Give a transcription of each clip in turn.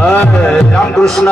रामकृष्ण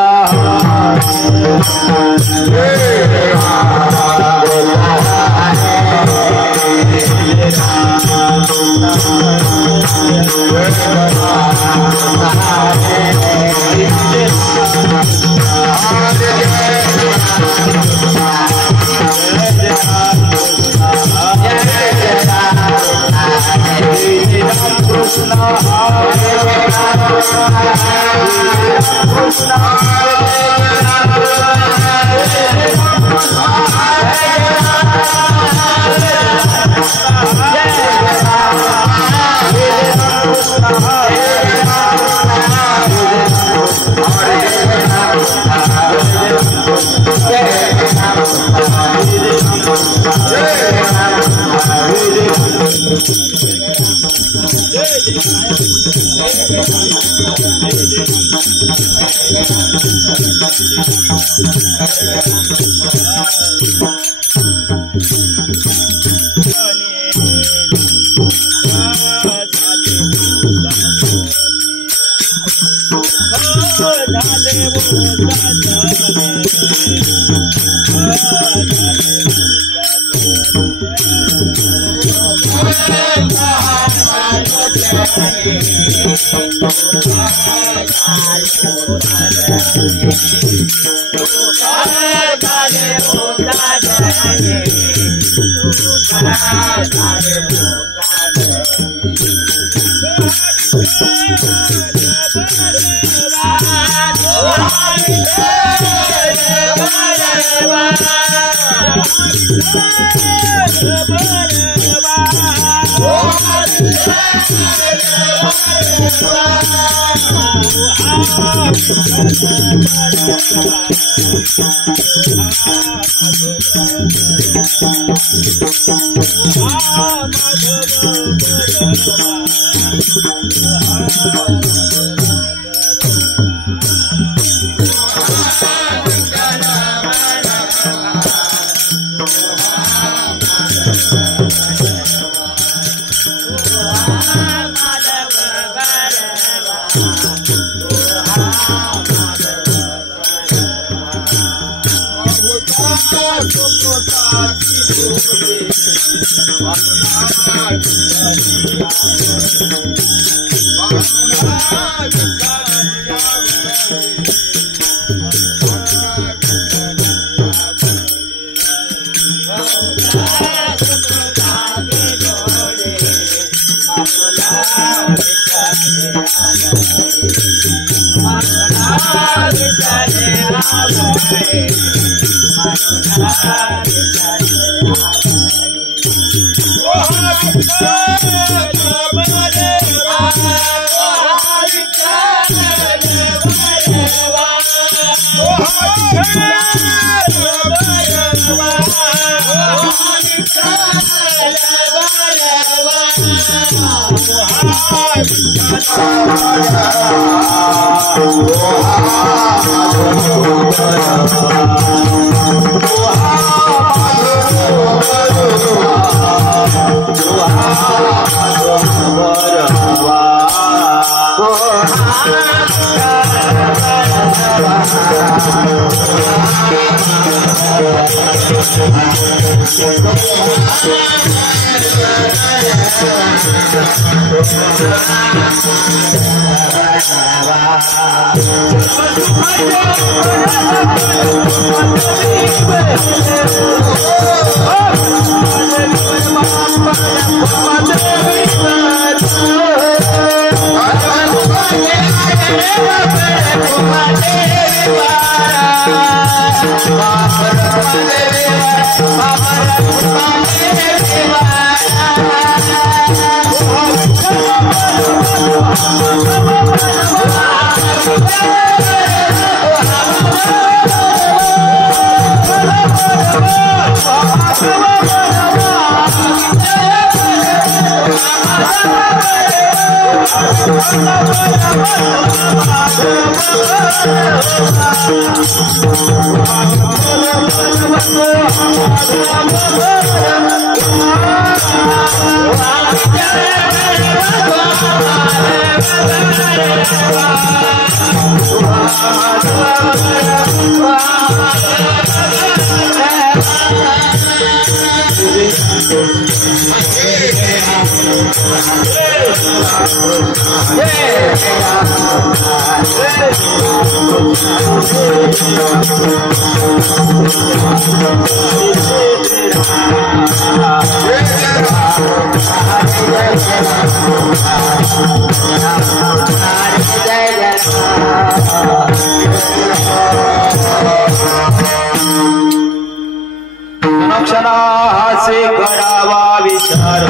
क्षणासे करावा विचार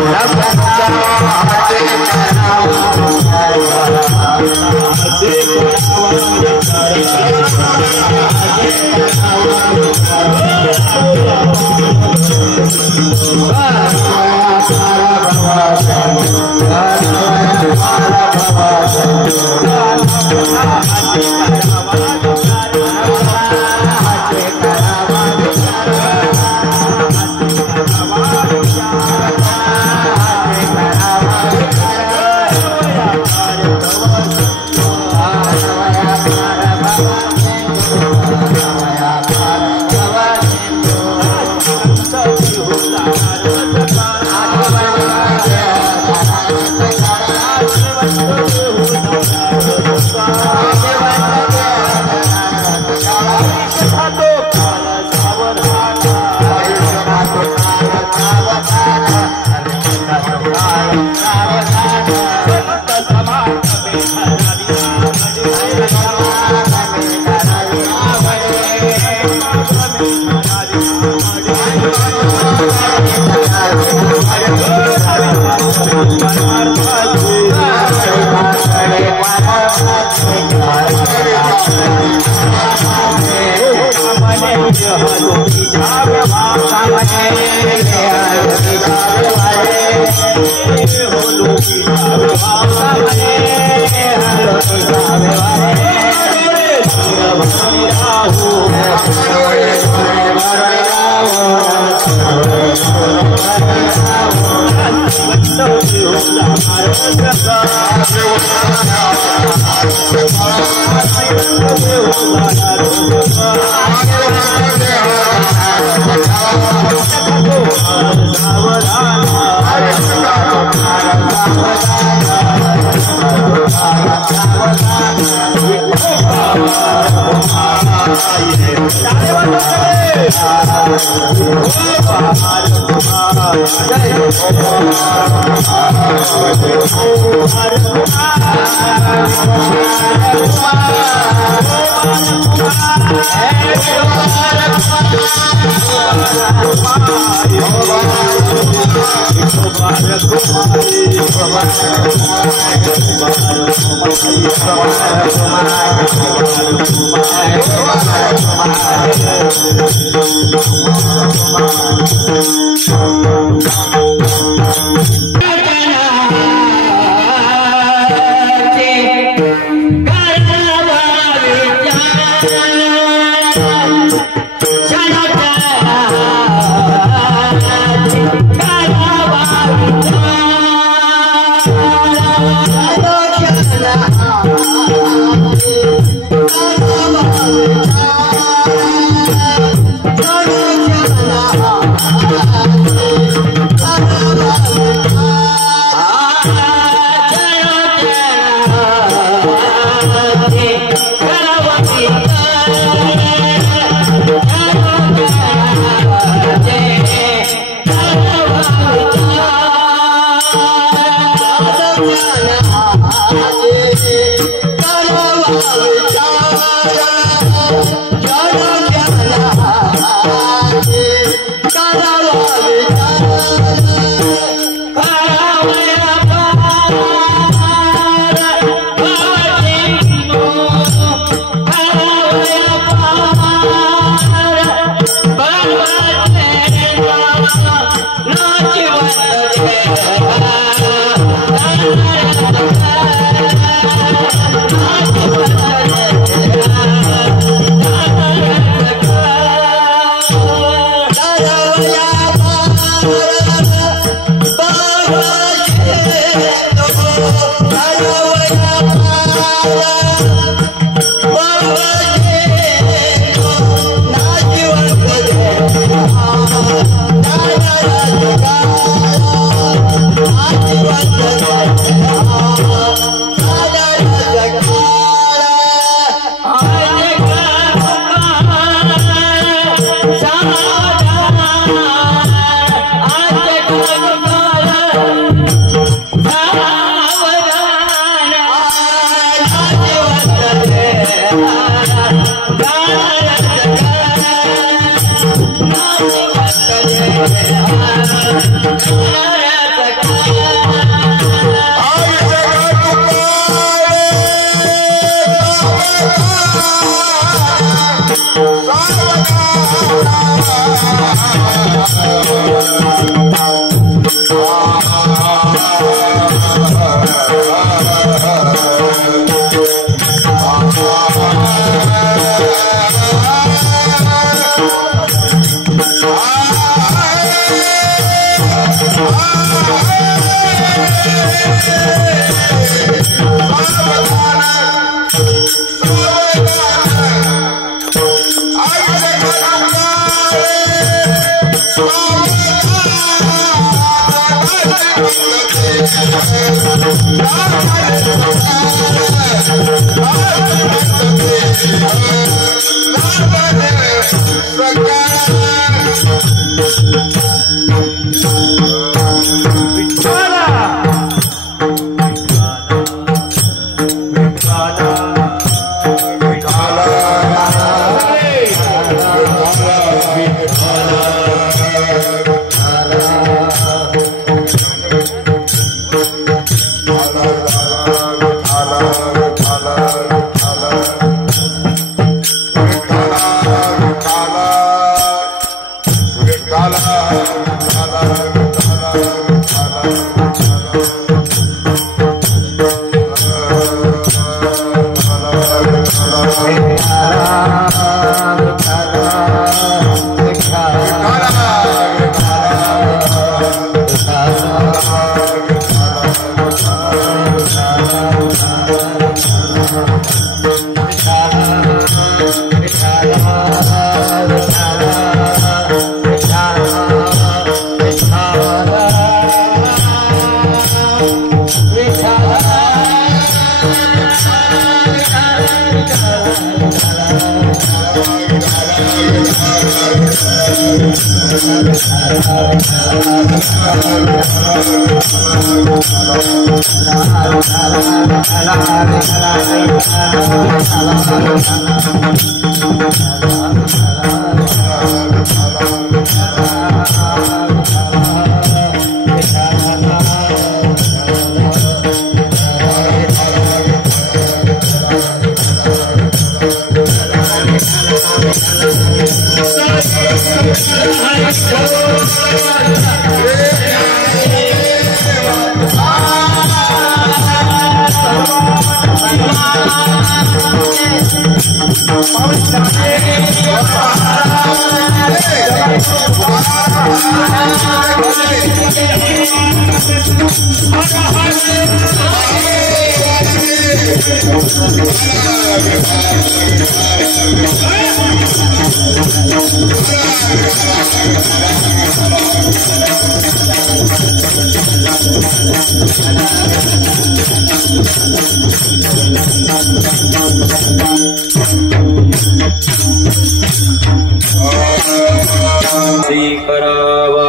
करावा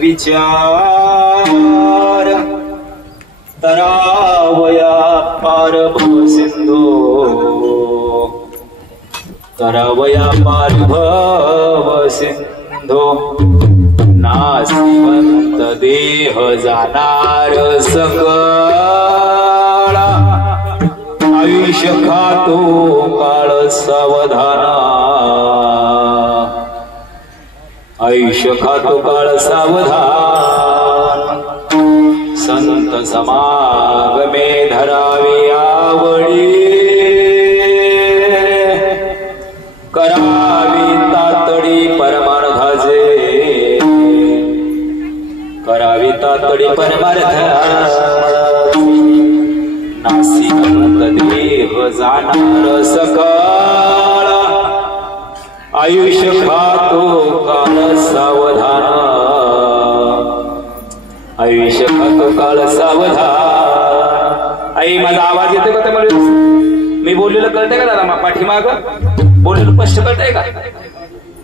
विचार तरावया पार सिंधू तरावया पार सिंधू नासिवंत देह जाणार सकळ आयुष्य खातो काळ सावधान आयुष्य खातो काळ सावधान संत समागमे धरावी आवडी करावी तातडी परमार्थाचे करावी तातडी परमार्थ नासिवंत देह जाणार सकळ आयुष्य खातो काळ सावधान आयुष्य खातो काळ सावधान। आई माझा आवाज येतो का तुम्हाला? मी बोललेलं कळतंय का दादा? पाठीमाग बोललेलं स्पष्ट कळतंय का?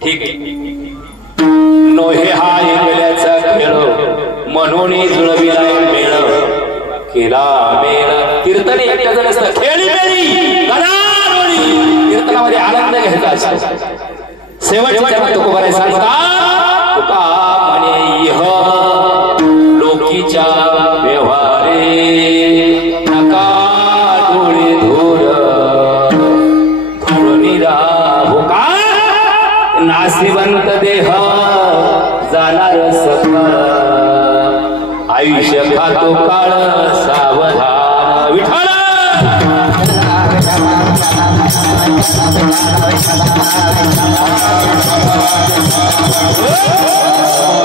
ठीक आहे। नोहे हा एकल्याचा खेळ म्हणून जुळविला मेळ केला मेळ कीर्तन एकट्याचं नसतं खेळी मेळी गडारोळी कीर्तनामध्ये आनंद घ्यायचा असतो। शेवटच्या तुकोबाने सांगतात तुका म्हणे इह लोकीच्या व्यवहारे नका डोळे धूर नासिवंत देह जाणार सफर आयुष्य खातो काळ सावधान विठ्ठल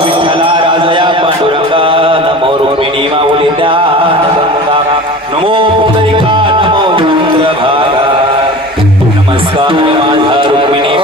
विठ्ठला राजया पांडुरंगा नमो रुक्मिणी माऊली ज्ञान गंगा नमो पुंडलिका नमो चंद्रभागा नमस्कार माझा रुक्मिणी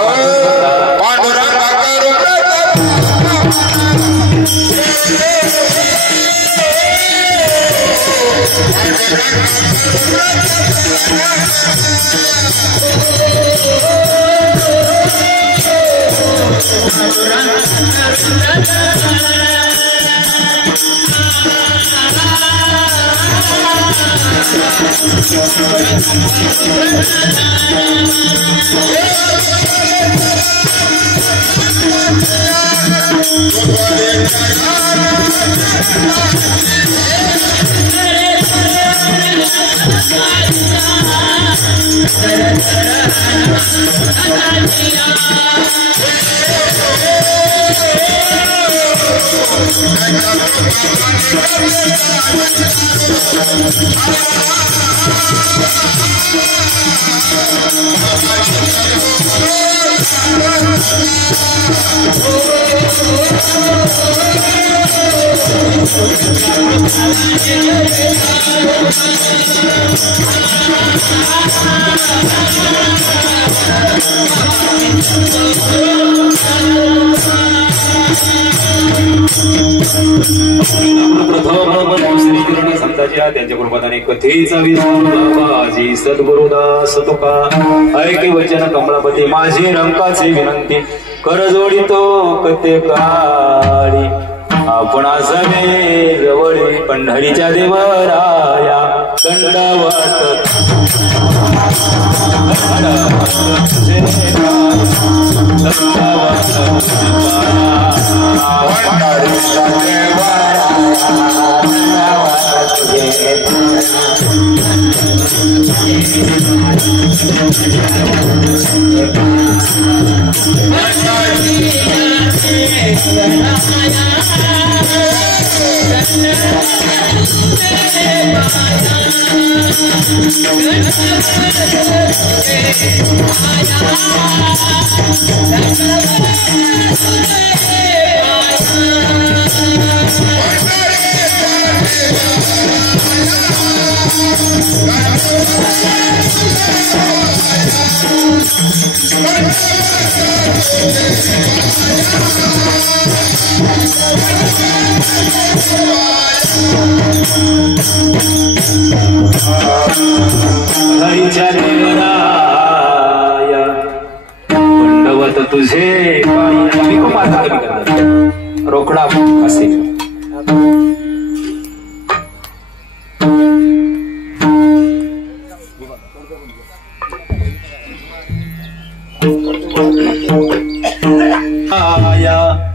त्यांच्या कृपाने कथेचा विसरबाजी सद्गुरुदास तुका ऐके वचन कमलापती माझे रंकाचे विनंती कर जोडितो कथे काळी आपण सवे जवळी पंढरीच्या देवराया दंडवत हरीच्या देवराया दंडवत तुझे पायी माझा कमी करतात रोकडा असे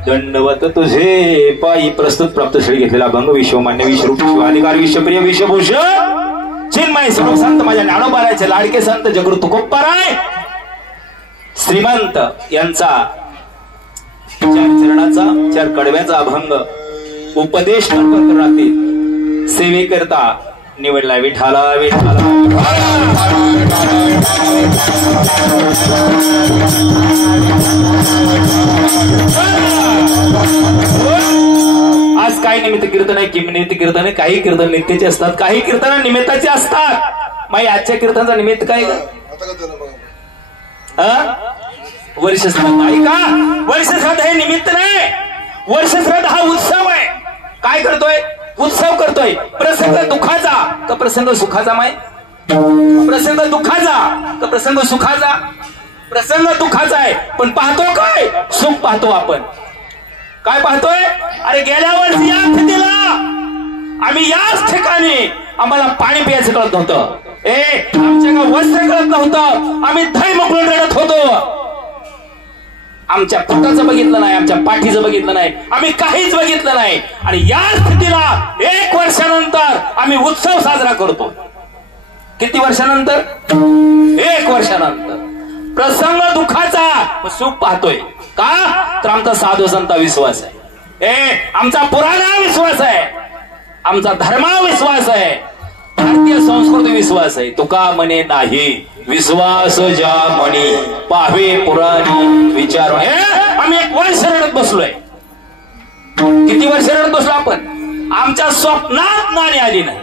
दंडवत तुझे पायी प्रस्तुत प्राप्त श्री घेतलेला भंग विश्वमान्य विश्वरूप शिवाधिकार विश्वप्रिय विश्वभूषण चिन्मय स्वरूप संत माझ्या ज्ञानोबारायचे लाडके संत जगृ तुकोबाराय श्रीमंत यांचा चार चरणाचा चार कडव्याचा अभंग उपदेश प्रकरणातील सेवेकरता निवडला विठाला विठाला आज काही निमित्त कीर्तन आहे किमनिमित्त कीर्तन आहे काही कीर्तन नित्याचे असतात काही कीर्तन निमित्ताचे असतात मग आजच्या कीर्तनाचा निमित्त काय वर्षश्राद्ध आहे का वर्षश्राद्ध हे निमित्त नाही वर्षश्राद्ध हा उत्सव आहे काय करतोय उत्सव करतोय प्रसंग दुःखाचा का प्रसंग सुखाचा माय प्रसंग दुःखाचा का प्रसंग सुखाचा प्रसंग दुःखाचा आहे पण पाहतो काय सुख पाहतो आपण काय पाहतोय अरे गेल्या वर्षी या स्थितीला आम्ही याच ठिकाणी आम्हाला पाणी प्यायचं कळत नव्हतं आमच्या वस्त्र कळत नव्हतं आम्ही धै मोकळून रडत होतो आमच्या पोटाचं बघितलं नाही आमच्या पाठीचं बघितलं नाही आम्ही काहीच बघितलं नाही आणि या स्थितीला 1 वर्षानंतर आम्ही उत्सव साजरा करतो किती वर्षानंतर 1 वर्षानंतर प्रसंग दुःखाचा सुख पाहतोय का तर आमचा साधू संत विश्वास आहे, आमचा पुराणा विश्वास आहे, आमचा धर्मा विश्वास आहे, भारतीय संस्कृती विश्वास आहे. तुका म्हणे नाही विश्वास ज्या म्हणी पाहावे पुराणी विचार. आम्ही एक वर्ष रडत बसलोय. किती वर्ष रडत बसलो आपण. आमच्या स्वप्नात नाणी आली नाही,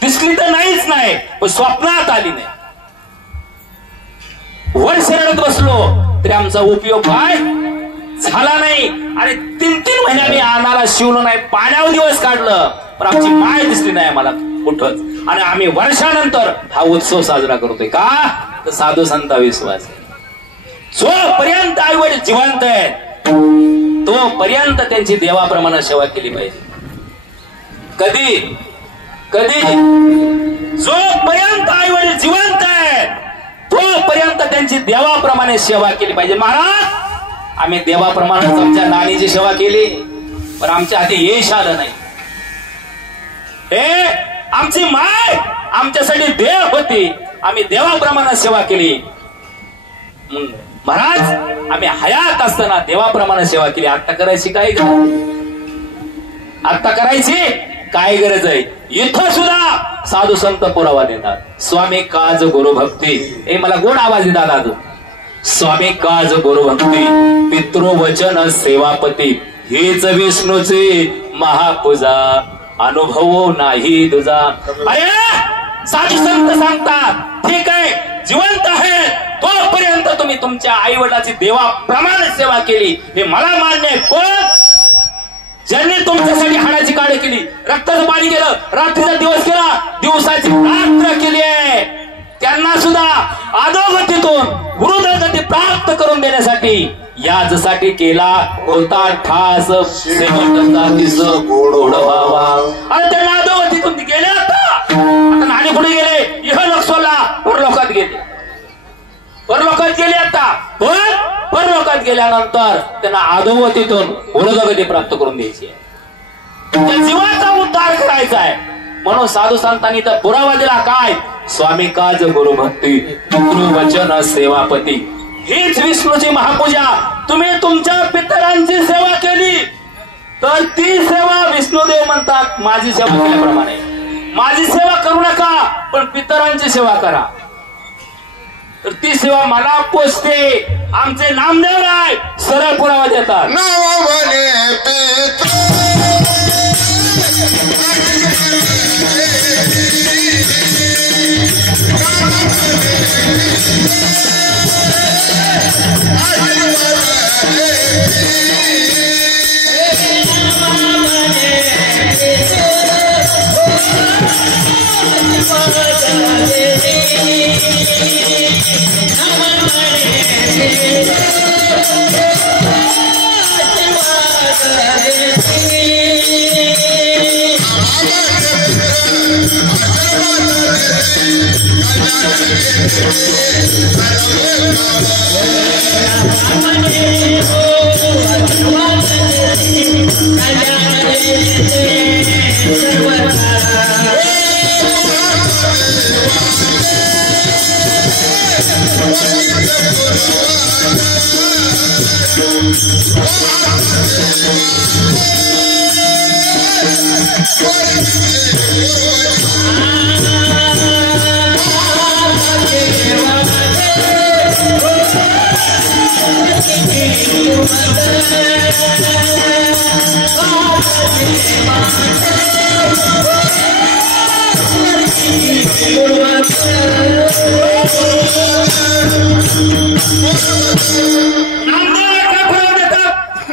दिसली तर नाहीच नाही, पण स्वप्नात आली नाही. वर्ष रडत बसलो तरी आमचा उपयोग काय झाला नाही. आणि 3-3 महिने आम्ही आणाला शिवलो नाही, पाण्यावर दिवस काढलं, पण आमची माय दिसली नाही आम्हाला कुठंच. आणि आम्ही वर्षानंतर हा उत्सव साजरा करतोय. का तर साधू संत विश्वास आहे. जोपर्यंत आई वडील जिवंत आहेत तोपर्यंत त्यांची देवाप्रमाणे सेवा केली पाहिजे. कधी कधी जोपर्यंत आई वडील जिवंत आहेत तोपर्यंत त्यांची देवाप्रमाणे सेवा केली पाहिजे. महाराज आम्ही देवाप्रमाणे आमच्या नानीची सेवा केली, पण आमच्या हाती यश आलं नाही. आमची माय आमच्यासाठी देव होती, आम्ही देवाप्रमाणे सेवा केली. महाराज आम्ही हयात असताना देवाप्रमाणे सेवा केली. आता करायची काय गरज, आता करायची काय गरज आहे. इथं सुद्धा साधू संत पुरावा देतात. स्वामी काज गुरु भक्ती. मला गोड आवाज देतात अजून. स्वामी काज गुरु भक्ती पितृवचन सेवापती हेच विष्णूची महापूजा अनुभव नाही तुझा. अरे साधू संत सांगतात ठीक आहे, जिवंत आहे तोपर्यंत तुम्ही तुमच्या आई वडिलाची देवाप्रमाणे सेवा केली हे मला मान्य आहे. पण ज्यांनी तुमच्यासाठी हाडाची काढ केली, रक्ताचं पाणी केलं, रात्रीचा दिवस केला, दिवसाची रात्र केली आहे, त्यांना सुद्धा अधोगतीतून गुरुदगती प्राप्त करून देण्यासाठी याचसाठी केला होता ठास गोड व्हावा. आणि त्यांना अधोगतीतून गेले. आता नाणी कुठे गेले, इह लोकसोला परलोकात गेले, परलोकात गेले. आता पण परलोकात गेल्यानंतर त्यांना अधोगतीतून गुरुदगती प्राप्त करून द्यायची आहे, त्या जीवाचा उद्धार करायचा आहे. म्हणून साधू संतांनी तर पुरावा दिला काय, स्वामी काज गुरु भक्ती पितृवचन सेवापती हीच विष्णूची महापूजा. तुम्ही तुमच्या पितरांची सेवा केली तर ती सेवा विष्णुदेव म्हणतात माझी सेवा केल्याप्रमाणे. माझी सेवा करू नका पण पितरांची सेवा करा, तर ती सेवा मला पोचते. आमचे नामदेव राय सरळ पुरावा देतात.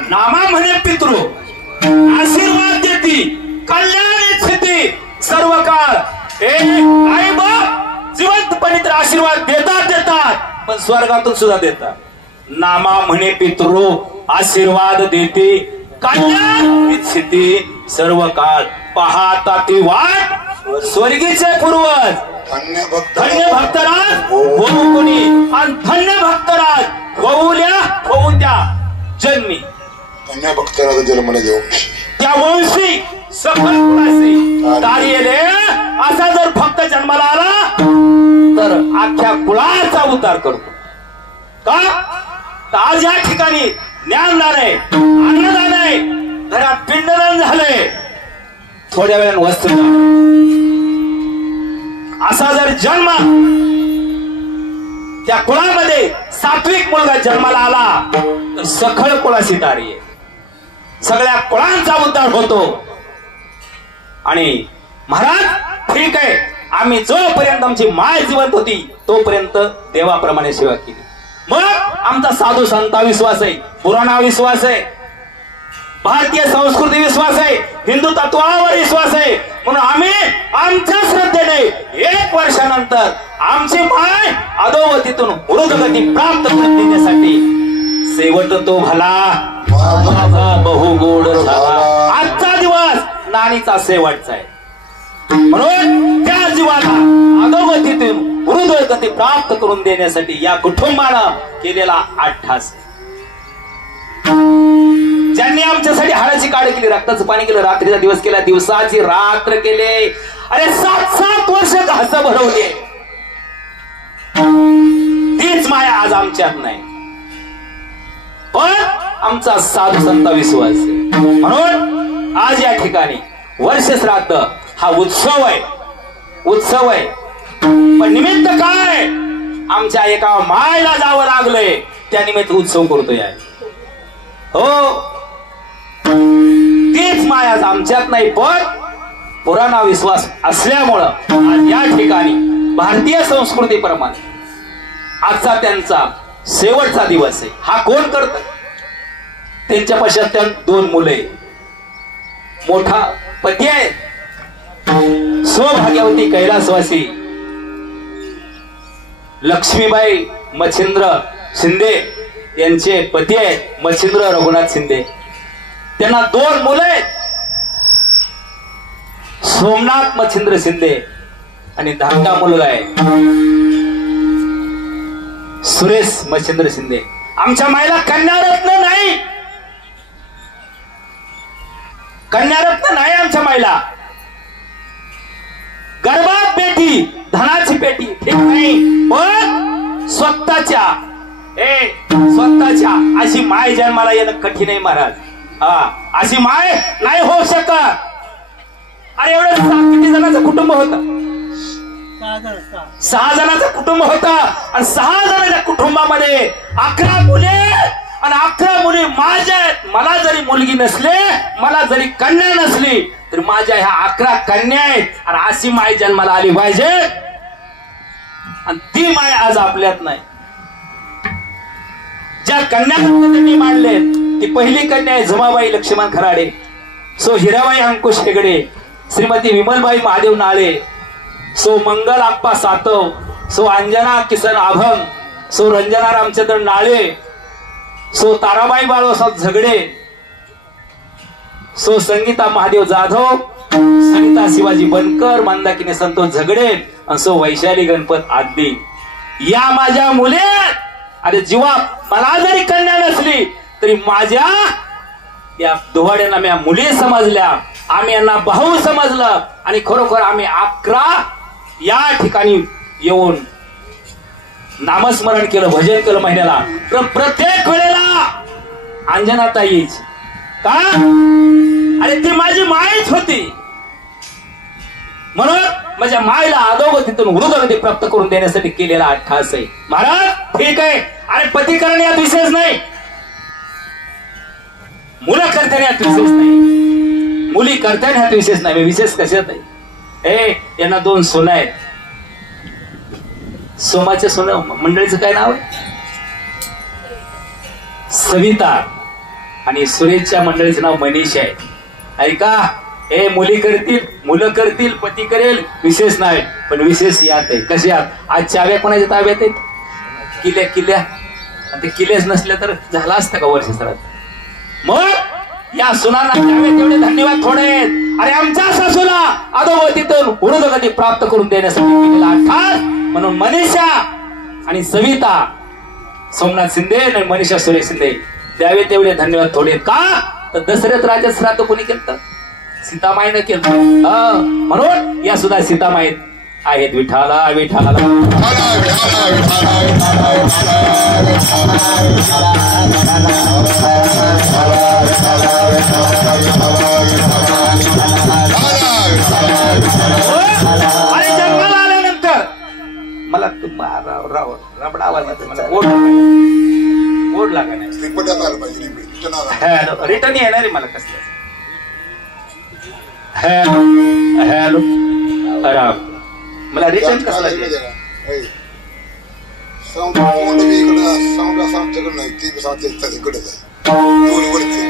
नामा म्हणे पितृ आशीर्वाद देती कल्याण स्थिती सर्व काळ. आई बाप जिवंतपणे तर आशीर्वाद देतात पण स्वर्गातून सुद्धा देतात. नामा म्हणे पितृ आशीर्वाद देते कल्याण स्थिती सर्व काळ. पाहता ती वाट स्वर्गीचे पूर्वज धन्य भक्तराज होऊ कोणी आणि धन्य भक्तराज होऊ त्या जन्मी. धन्य भक्तराज जन्मने देऊ त्या वंशी सफल कुळाशी तारियले असा जर भक्त जन्माला आला तर अख्ख्या कुळाचा उद्धार करतो. का तर आज या ठिकाणी ज्ञानदान आहे, अन्नदान आहे, घरात पिंडदान झालंय, थोड्या वेळानं वस्त्रदान. असा जर जन्म त्या कुळामध्ये सात्विक मुलगा जन्माला आला तर सखळ कुळाची तारी आहे, सगळ्या कुळांचा उद्धार होतो. आणि महाराज ठीक आहे, आम्ही जोपर्यंत आमची माय जिवंत होती तोपर्यंत देवाप्रमाणे सेवा केली. मग आमचा साधू संता विश्वास आहे, पुराणा विश्वास आहे, भारतीय संस्कृती विश्वास आहे, हिंदू तत्वावर विश्वास आहे. म्हणून आम्ही आमच्या श्रद्धेने 1 वर्षानंतर आमची माय अधोगतीतून ऊर्ध्वगती प्राप्त करून देण्यासाठी शेवट तो भला माझा बहुगोड झाला. आजचा दिवस नानीचा शेवटचा आहे. म्हणून त्या जीवाला अधोगतीतून ऊर्ध्वगती प्राप्त करून देण्यासाठी या कुटुंबानं केलेला अट्टहास. ज्यांनी आमच्यासाठी हाडाची काढ केली, रक्ताचं पाणी केलं, रात्रीचा दिवस केला, दिवसाची रात्र केले, अरे 7-7 वर्ष घास भरवले, तीच माया आज आमच्यात नाही. पण आमचा साधू संत विश्वास आहे. म्हणून आज या ठिकाणी वर्ष श्राद्ध हा उत्सव आहे, उत्सव आहे. पण निमित्त काय, आमच्या एका मायला जावं लागलंय, त्या निमित्त उत्सव करतोय. हो, तीच माया आमच्यात नाही. पण पुराणा विश्वास असल्यामुळं आज या ठिकाणी भारतीय संस्कृतीप्रमाणे आजचा त्यांचा शेवटचा दिवस आहे. हा कोण करत, त्यांच्या पश्चात त्या 2 मुले, मोठा पती आहे सौभाग्यवती कैलासवासी लक्ष्मीबाई मच्छिंद्र शिंदे यांचे पती आहेत मच्छिंद्र रघुनाथ शिंदे. त्यांना 2 मुलं आहेत, सोमनाथ मच्छिंद्र शिंदे आणि धाकटा मुलगा आहे सुरेश मच्छिंद्र शिंदे. आमच्या मायला कन्यारत्न नाही, कन्यारत्न नाही आमच्या मायला. गर्भात पेटी, धनाची पेटी ठीक नाही, पण स्वतःच्या अशी माय जन्माला येणं कठीण आहे महाराज. हा, अशी माय नाही होऊ शकत. अरे एवढं किती जणांचं कुटुंब होतं, 6 जणांचं कुटुंब होतं. आणि 6 जणांच्या कुटुंबामध्ये 11 मुले आणि 11 मुली माझ्या आहेत. मला जरी मुलगी नसले, मला जरी कन्या नसली, तर माझ्या ह्या 11 कन्या आहेत. आणि अशी माय जन्माला आली पाहिजे, आणि ती माय आज आपल्यात नाही. ज्या कन्या त्यांनी मांडले, ती पहिली कन्या आहे जमाबाई लक्ष्मण खराडे, सो हिराबाई अंकुश हेगडे, श्रीमती विमलबाई महादेव नाळे, सो मंगल आप्पा सातव, सो अंजना किसन आभम, सो रंजना रामचंद्र नाळे, सो ताराबाई बाळासाहेब झगडे, सो संगीता महादेव जाधव, सविता शिवाजी बनकर, मंदाकिनी संतोष झगडे, आणि सो वैशाली गणपत आदली. या माझ्या मुले, अरे जीवा मला जरी कन्या नसली तरी माझ्या या दोहाड्यांना मी मुली समजल्या, आम्ही यांना भाऊ समजलं. आणि खरोखर आम्ही 11 या ठिकाणी येऊन नामस्मरण केलं, भजन केलं महिन्याला. प्रत्येक वेळेला अंजनाताईच का, अरे ती माझी मायच होती. म्हणून माझ्या मायला अधोगतीतून ऊर्ध्वगती प्राप्त करून देण्यासाठी केलेला अट्टहास आहे. महाराज ठीक आहे, अरे पती करणे यात विशेष नाही, मुलं करताना यात विशेष नाही, मुली करताना यात विशेष नाही. विशेष कशात आहे, यांना 2 सोनं आहेत. सोमाच्या सोनं मंडळीचं काय नाव आहे, सविता, आणि सुरेशच्या मंडळीचं नाव मनीष आहे. ऐका, मुली करतील, मुलं करतील, पती करेल, विशेष नाही. पण विशेष यात आहे. कशात, आज चाव्या कोणाच्या ताब्यात आहेत, किल्ल्या. ते किल्लेच नसले तर झाला असतं का वर्ष सरात. मग या सुनांना तेवढे धन्यवाद थोडे आहेत. अरे आमच्या सासूला अधोगतीतून ऊर्ध्वगती प्राप्त करून देण्यासाठी केलेला अट्टहास. म्हणून मनीषा आणि सविता सोमनाथ शिंदे आणि मनीषा सुरेश शिंदे द्यावे तेवढे धन्यवाद थोडे. का तर दशरथ राजा श्राद्ध कोणी केलं, सीतामाईनं केलं. म्हणून या सुद्धा सीतामाई आहेत विठाला विठाला आणि जन्माला आल्यानंतर मला रबडा आवाज येतो, मला ओढ लागा नाही. रिटर्न येणार आहे मला कसलं. हॅलो राम मला रिटर्न कसला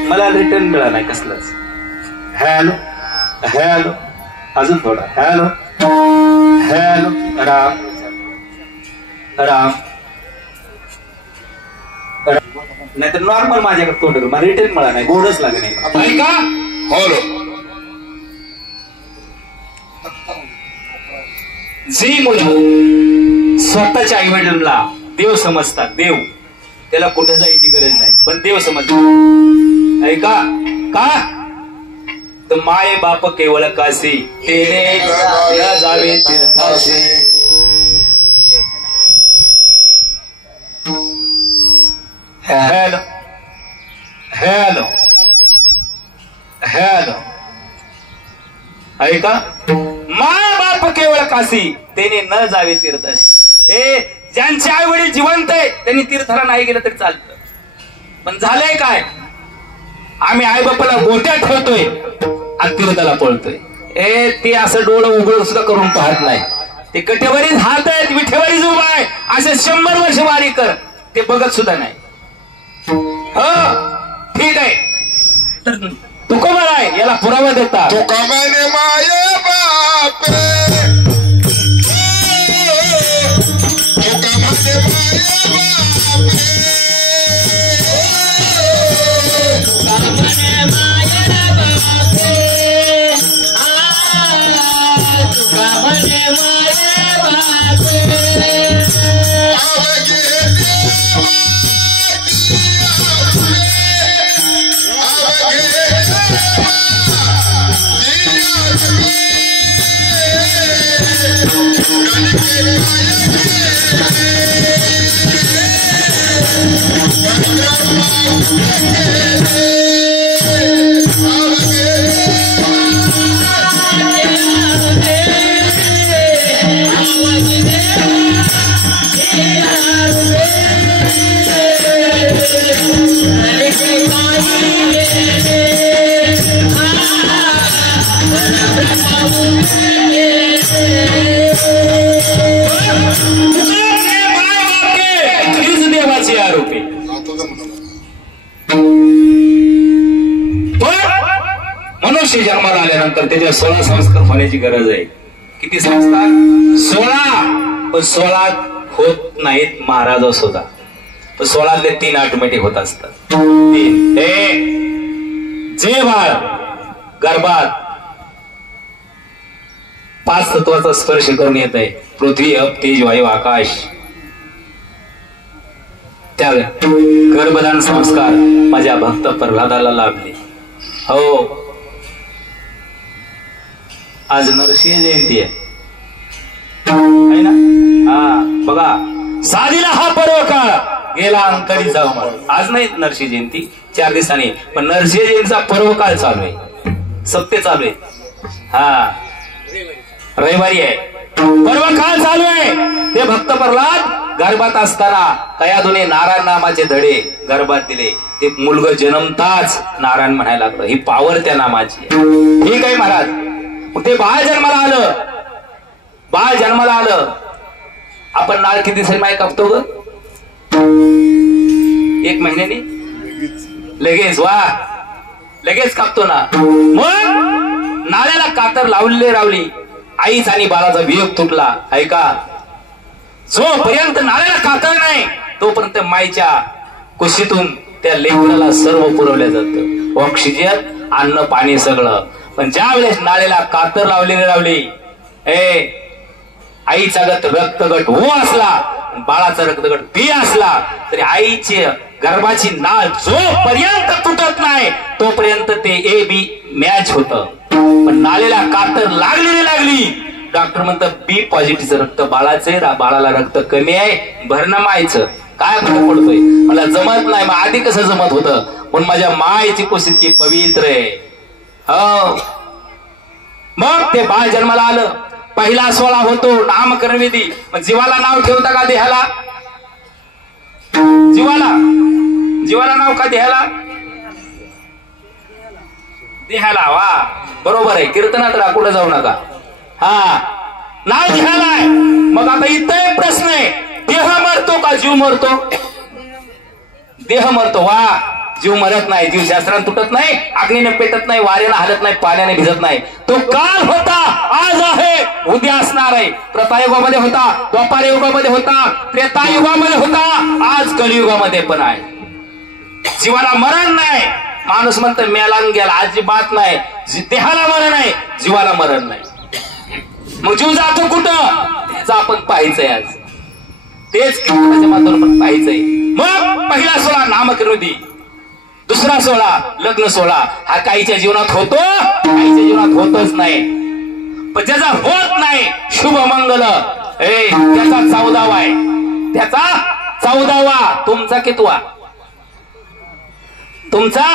मला रिटर्न मिळाला नाही कसलाच. हॅलो हॅलो अजून थोडा हॅलो हॅलो राम राम नाही तर नॉर्मल माझ्याकडे तोंड मला रिटर्न मिळाला नाही, गोडच लागत नाही. ऐका हॅलो जी मुलं स्वतःच्या आई वडिलांना देव समजतात, देव त्याला कुठं जायची गरज नाही, पण देव समजतात. ऐका का तर माय बाप केवळ काशी तेने न जावे तीर्थाशी. हॅलो हॅलो हॅलो ऐका माय बाप केवळ काशी त्याने न जावे तीर्थाशी. ज्यांचे आई वडील जिवंत आहे त्यांनी तीर्थाला नाही गेलं तरी चालतं, पण झालंय काय आम्ही आई बापाला गोट्यात ठेवतोय आणि तीर्थाला पळतोय. ते असं डोळं उघड सुद्धा करून पाहत नाही. ते कठेवरीच हात आहेत, विठेवरीच उभा आहे, असे 100 वर्ष वारी कर ते बघत सुद्धा नाही. हो ठीक आहे, तर तुका मला आहे याला पुरावा देता. तुका म्हणे माये बापे तुका म्हणे माये देवाचे आरोपी. मनुष्य जन्माला आल्यानंतर त्याच्या 16 संस्कार होण्याची गरज आहे. किती संस्कार? 16. पण 16 होत नाहीत महाराज सुद्धा, पण 16तले 3 ऑटोमॅटिक होत असतात. 3 जे बाळ गर्भात 5 तत्वाचा स्पर्श करून येत आहे, पृथ्वी अप तेज वायू आकाश. त्या गर्भधान संस्कार माझ्या भक्त प्रल्हादाला लाभले. हो आज नरसिंह जयंती आहे ना. हा बघा साधीला हा पर्व काळ गेला अंतरी जाऊ म्हणून. आज नाही नरसिंह जयंती, 4 दिवसांनी, पण नरसिंह जयंतीचा पर्व काळ चालू आहे, सत्य चालू आहे. हा रविवारी आहे, पर्व काळ चालू आहे. ते भक्त प्रल्हाद गर्भात असताना कयाधुने नारायण नामाचे धडे गर्भात दिले. ते मुलगा जन्मताच नारायण म्हणायला लागलं. ही पावर त्या नामाची. ठीक आहे महाराज. ते बाळ जन्माला आलं, बाळ जन्माला आलं. आपण नाळ किती दिवसांनी माय कापतो ग? 1 महिन्याने लगेच. वा लगेच कापतो ना. मग नाळ्याला कातर लावली. आईच आणि बाळाचा वियोग तुटला. ऐका, जोपर्यंत नाळ्याला कातर नाही तोपर्यंत माईच्या कुशीतून त्या लेकराला सर्व पुरवल्या जातं, ऑक्सिजन, अन्न, पाणी सगळं. पण ज्या वेळेस नाळेला कातर लावली, आईचा रक्तगट O असला, बाळाचा रक्तगट B असला, तरी आईची गर्भाची नाळ जोपर्यंत तुटत नाही तोपर्यंत ते AB मॅच होत. पण नाळेला कातर लागली, डॉक्टर म्हणतात बी पॉझिटिव्हचं रक्त बाळाचे, बाळाला रक्त कमी आहे, भरणं मायचं काय फरक पडतोय, मला जमत नाही. मग आधी कसं जमत होतं, पण माझ्या मायची कुस इतकी पवित्र आहे. हो, मग ते बाळ जन्माला आलं, पहिला सोहळा होतो नामकरण विधी. मग जीवाला नाव ठेवता का देहाला? जीवाला नाव का देहाला? देहाला. वा, बरोबर आहे. कीर्तनात कुठं जाऊ नका. हा, नाव देहाला आहे. मग आता इथं एक प्रश्न आहे, देह मरतो का जीव मरतो? देह मरतो. वा, जीव मरत नाही, जीव शास्त्रात तुटत नाही, अग्नीने पेटत नाही, वाऱ्याने हलत नाही, पाण्याने भिजत नाही. तो काल होता, आज आहे, उद्या असणार आहे. त्रतायुगामध्ये होता, द्वापार युगामध्ये होता, त्रेतायुगामध्ये होता, आज कलियुगामध्ये पण आहे. जीवाला मरण नाही. माणूस म्हणतो मेलान गेला, अजिबात नाही. देहाला मरण आहे, जीवाला मरण नाही. मग जीव जातो कुठं, त्याचं आपण पाहायचंय आज. तेच कीर्तनाच्या माध्यमातून पण पाहायचंय. मग पहिला सोहळा नामकरण, दुसरा सोहळा लग्न सोहळा. हा काहीच्या जीवनात होतो, काहीच्या जीवनात होतच नाही. पण ज्याचा होत नाही शुभ मंगल, त्याचा 14वा आहे, त्याचा 14वा. तुमचा कितवा? तुमचा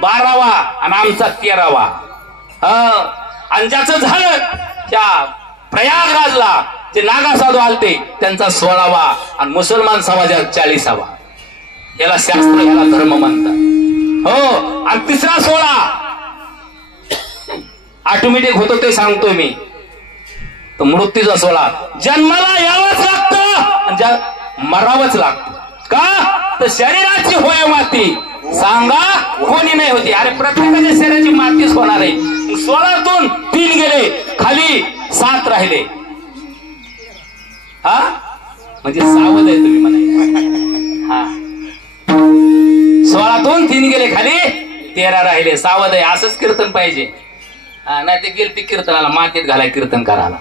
12वा आणि आमचा 13वा. आणि ज्याचं झालं त्या प्रयागराजला जे नागा साधू आलते त्यांचा 16वा आणि मुसलमान समाजात 40वा. याला शास्त्र, याला धर्म म्हणतात. हो, आणि तिसरा सोहळा ऑटोमॅटिक होतो ते सांगतोय मी. तो मृत्यूचा सोहळा. जन्माला यावंच लागतं, मरावंच लागतं. का तर शरीराची होय माती, सांगा कोणी नाही होती. अरे प्रत्येकाच्या शरीराची मातीच होणार आहे. 16तून 3 गेले, खाली 7 राहिले. हा, म्हणजे सावध आहे तुम्ही म्हणायचं. हा, 16तून 3 गेले, खाली 13 राहिले. सावध आहे. असंच कीर्तन पाहिजे. नाही ते गेलती कीर्तनाला, मातीत घालाय कीर्तन करायला.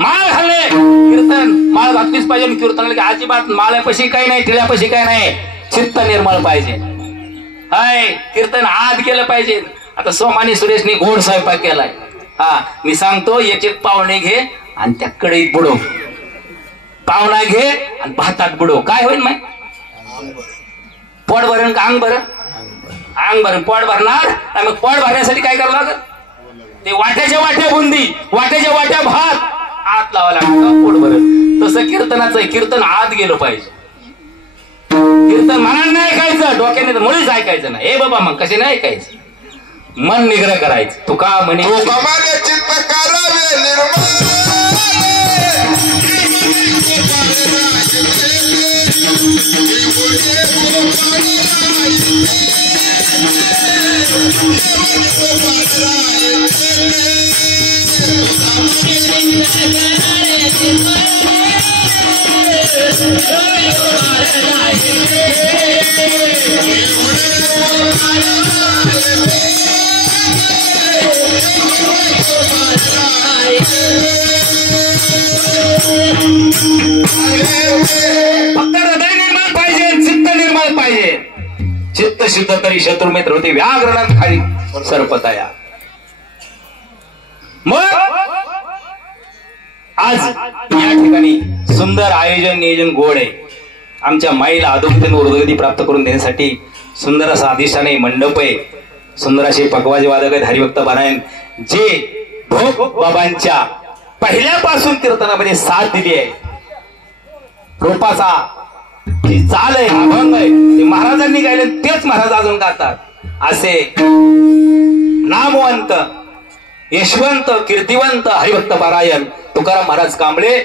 माळ घालले, कीर्तन माळ घातलीच पाहिजे कीर्तनाला. की अजिबात माळ्यापाशी काही नाही, टिळ्यापाशी काही नाही, चित्त निर्मळ पाहिजे. हाय, कीर्तन आत गेलं पाहिजे. आता सोमानी सुरेशनी गोड स्वयंपाक केलाय. हा, मी सांगतो, एक पाहुणे घे आणि त्या कढईत बुडव. पाहुणा घे आणि भातात बुडव. काय होईल माहिती? पोट भरण का अंग भरण? अंग भरण. पोट भरणार, मग पोट भरण्यासाठी काय करावं लागत? ते वाट्याच्या वाट्या बुंदी, वाट्याच्या वाट्या भात आत लावा लागतं, पोट भरण. तसं कीर्तनाचं कीर्तन आत गेलं पाहिजे. कीर्तन मनाने नाही ऐकायचं, डोक्याने तर मुळीच ऐकायचं नाही. हे बाबा, मग कसे नाही ऐकायचं? मन निग्रह करायचं. तुका म्हणे चित्त करावे निर्मळ, फक्त हृदय निर्मळ पाहिजे, चित्त निर्मळ पाहिजे. चित्त शुद्ध तरी शत्रुमित्र होते, व्याघ्रणात खाली सर्पताया. मग आज या ठिकाणी सुंदर आयोजन, नियोजन गोड आहे. आमच्या माईला अधोगती ऊर्ध्वगती प्राप्त करून देण्यासाठी सुंदर असा अधिष्ठान आहे, मंडप आहे, सुंदर असे पकवाजी वादक आहेत, हरिभक्त पारायण, जे भोग बाबांच्या पहिल्यापासून कीर्तनामध्ये साथ दिली आहे. रूपाचा जी चाल आहे, अभंग आहे, ते महाराजांनी गायले, तेच महाराज अजून गातात. असे नामवंत, यशवंत, कीर्तिवंत हरिभक्त पारायण तुकाराम महाराज कांबळे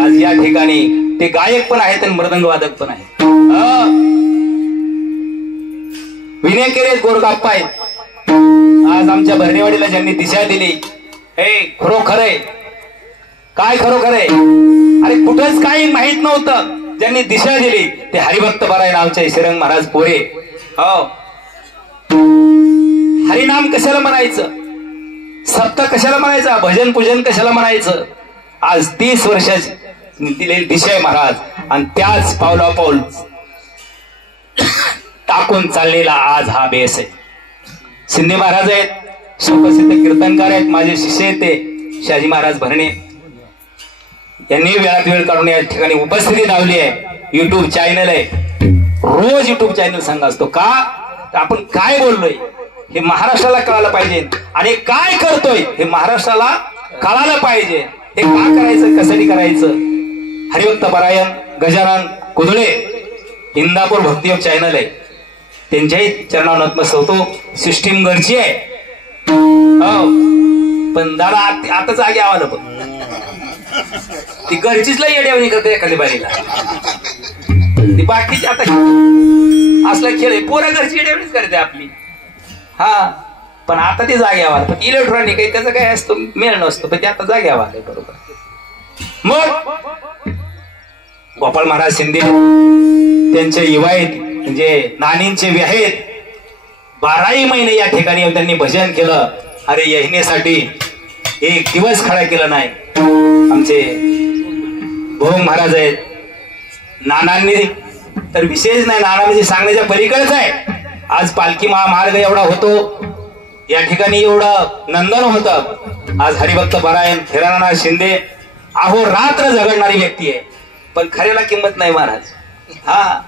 आज या ठिकाणी ते गायक पण आहेत आणि मृदंग वादक पण आहेत. विनय केरे गोरगाप्पा आहेत. आज आमच्या भरणेवाडीला ज्यांनी दिशा दिली, हे खरोखर आहे. काय खरोखर आहे? अरे कुठंच काही माहित नव्हतं, ज्यांनी दिशा दिली ते हरिभक्त पारायण आमचे श्रीरंग महाराज पोरे. हो, हरिनाम कशाला म्हणायचं, सप्ताह कशाला म्हणायचा, भजन पूजन कशाला म्हणायचं. आज 30 वर्षाची दिलेली दिशा आहे महाराज, आणि त्याच पावला पाऊल टाकून चाललेला आज हा बेस आहे. शिंदे महाराज आहेत, सुप्रसिद्ध कीर्तनकार आहेत, माझे शिष्य आहेत ते शहाजी महाराज भरणे यांनी वेळात वेळ काढून या ठिकाणी उपस्थिती लावली आहे. युट्यूब चॅनल आहे, रोज युट्यूब चॅनल सांगा असतो का तर आपण काय बोललोय हे महाराष्ट्राला कळायला पाहिजे आणि काय करतोय हे महाराष्ट्राला कळायला पाहिजे. हे का करायचं, कशासाठी करायचं. हरिभक्त परायण गजानन कुदळे इंदापूर भक्तियोग चॅनल आहे, त्यांच्याही चरणावर नतमस्तक. सिस्टीम घरची आहे हो, पण दादा आता जागे आवाला बघ ती घरचीच लई येड्यावणी करते एखादी बारीला. ती बाकीची आता असला खेळ आहे, पोरा घरची येड्यावणीच करते आपली. हा पण आता ते जागे आवाला, पण इलेक्ट्रॉनिक आहे त्याचं काय असतो मेळ नसतो, पण ते आता जागे आवाला बरोबर. मग गोपाळ महाराज शिंदे त्यांचे युवा आहेत म्हणजे नानींचे आहेत. 12ही महिने या ठिकाणी त्यांनी भजन केलं. अरे यहिनेसाठी एक दिवस खडा केला नाही. आमचे भोंग महाराज आहेत. नानांनी तर विशेष नाही, नाना म्हणजे सांगण्याच्या पलीकडेच आहे. आज पालखी महामार्ग एवढा होतो, या ठिकाणी एवढं नंदन होतं. आज हरिभक्त परायण हिरानाथ शिंदे अहो रात्र झगडणारी व्यक्ती आहे, पण खऱ्याला किंमत नाही महाराज. हा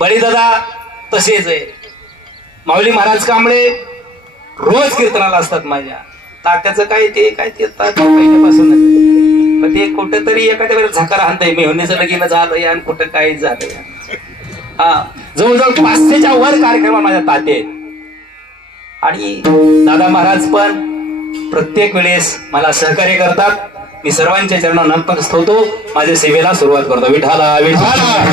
बळीदादा तसेच आहे. माऊली महाराज कांबळे रोज कीर्तनाला असतात. माझ्या तात्याचं काय ते पहिल्यापासून, पण ते कुठं तरी एखाद्या वेळेला झाकार आणतंय. मेहनीचं लगीन झालंय आणि कुठं काय झालंय. हा जवळजवळ 500च्या वर कार्यक्रम माझ्या ताते आणि दादा महाराज पण प्रत्येक वेळेस मला सहकार्य करतात. मी सर्वांच्या चरणावर नतमस्तक होतो. माझ्या सेवेला सुरुवात करतो. विठाला विठाला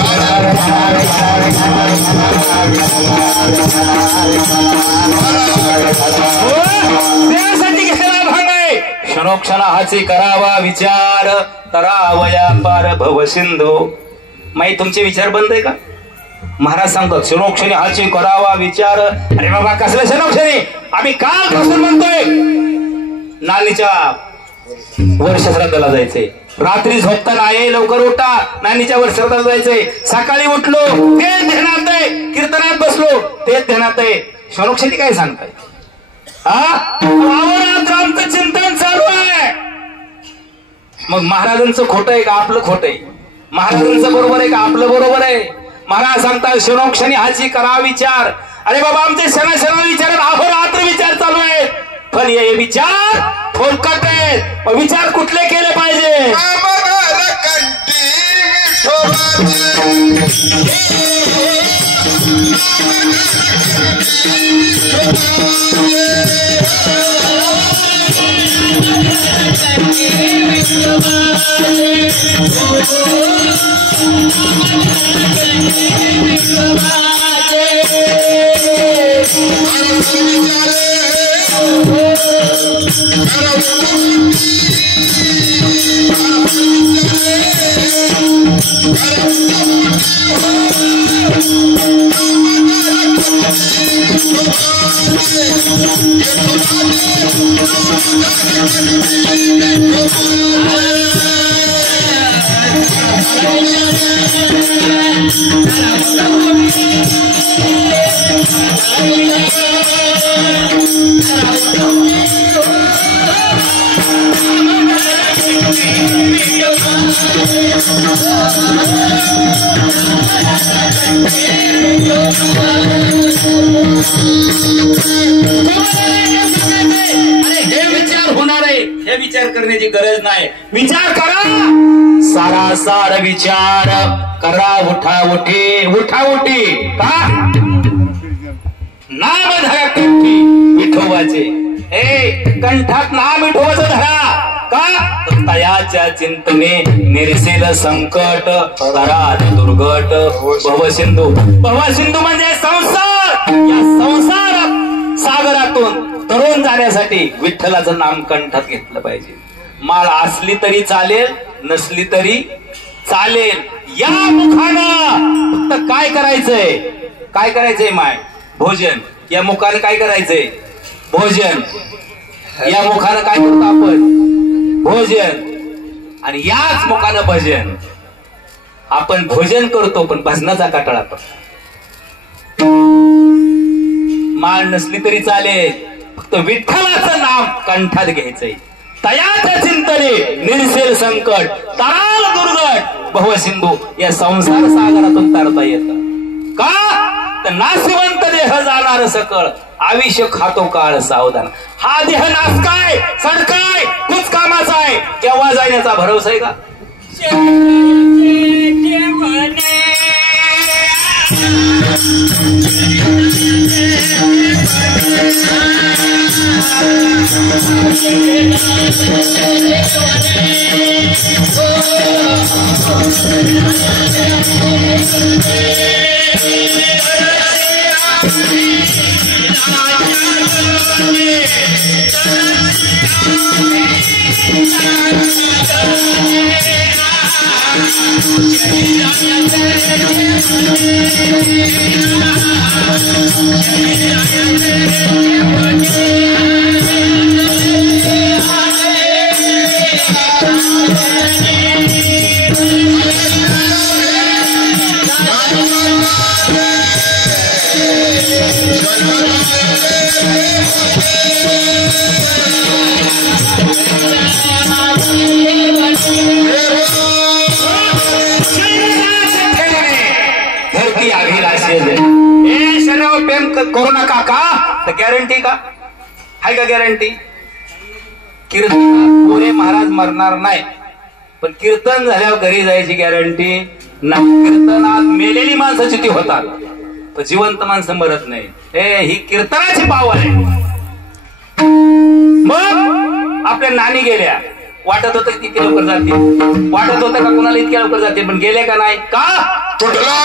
देवासाठी घेतला भांग आहे. क्षणोक्षणा हाची करावा विचार, तरावया पार भव सिंधू. माही तुमचे विचार बंद आहे का. महाराज सांगतात क्षणोक्षणी हाची करावा विचार. अरे बाबा कसलं क्षणोक्षणी, आम्ही कालपासून म्हणतोय नानीच्या वर्ष श्राद्धाला जायचंय. रात्री झोपताना आहे लवकर उठा, नानीच्या वर्ष श्राद्धाला जायचंय. सकाळी उठलो तेच ध्यानात आहे, कीर्तनात बसलो तेच ध्यानात आहे. क्षणोक्षणी काय सांगताय. आमचं चिंतन चालू आहे. मग महाराजांचं खोटं आहे का आपलं खोटं आहे. महाराजांचं बरोबर आहे का आपलं बरोबर आहे. महाराज सांगतात क्षणोक्षणी हाची करा विचार. अरे बाबा आमचे क्षणा विचार अहोरात्र विचार चालू आहेत, पण हे विचार फोलकट आहेत. विचार कुठले केले पाहिजे. हे विचार करण्याची गरज नाही. विचार करा, सारासार विचार करा. उठाउठी का नाम धरा कंठी विठोबाचे. कंठात नाम विठोबाचं धरा का तयाच्या चिंतने निरसेल संकट, तरात दुर्घट भवसिंधू. भवसिंधू म्हणजे संसार. या संसार सागरातून तरुण जाण्यासाठी विठ्ठलाचं नाम कंठात घेतलं पाहिजे. माळ असली तरी चालेल, नसली तरी चालेल. या मुखानं फक्त काय करायचंय, काय करायचंय माय भोजन. या मुखानं काय करायचंय भोजन. या मुखानं काय करतो आपण भोजन, आणि याच मुखानं भजन. आपण भोजन करतो पण भजनाचा कटाळा पडतो. माळ नसली तरी चालेल, फक्त विठ्ठलाचं नाम कंठात घ्यायचंय. तयाच्या चिंतने निर्सेल संकट, तराल दुर्गट भवसिंधू या संसार सागरातून तरता येतं. का तर नाशिवंत देह जाणार सकळ, आयुष्य खातो काळ सावधान. हा देह नासकाय सडकाय कुच कामाचा आहे, केव्हा जाण्याचा भरोसा आहे का? करू नका का? तर गॅरंटी का आहे का? गॅरंटी कीर्तन पुरे महाराज मरणार नाही, पण कीर्तन झाल्यावर घरी जायची गॅरंटी नाही. कीर्तनात मेलेली माणसं चिती होतात, पण जिवंत माणसं मरत नाही. ही कीर्तनाची पावर आहे. मग आपल्या नानी गेल्या, वाटत होतं किती लवकर जाते, वाटत होतं का कुणाला इतक्या लवकर जाते, पण गेले का नाही? का तुटला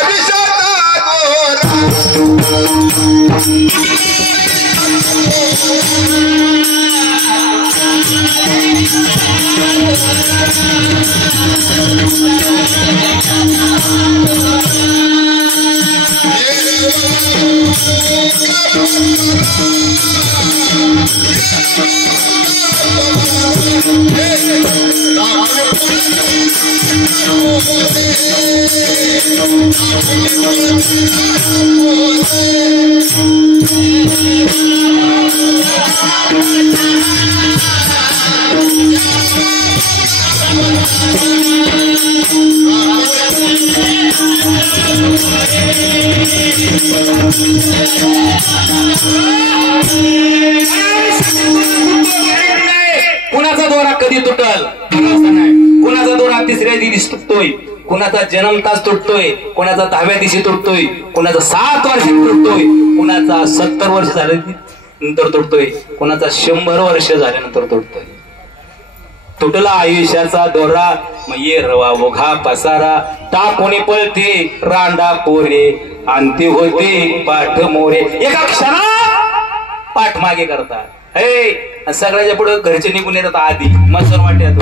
कुणाचा दोरा कधी तुटल कुणाचा दोरा तिसऱ्या दिवशी तुटतोय, कुणाचा जन्मतास तुटतोय, कुणाचा 10व्या दिवशी तुटतोय, कुणाचा 7 वर्षात तुटतोय, कुणाचा 70 वर्ष झाल्यानंतर तुटतोय, कुणाचा 100 वर्ष झाल्यानंतर तुटतोय. तुटला आयुष्याचा दोरा, मग ये रवा ओघा पसारा, टाकोणी पळते रांडा पोरे, अंती होते पाठ मोरे. एका क्षणात पाठ मागे करतात. हे सगळ्याच्या पुढे घरचे निघून येतात आधी, मस्त वाटत.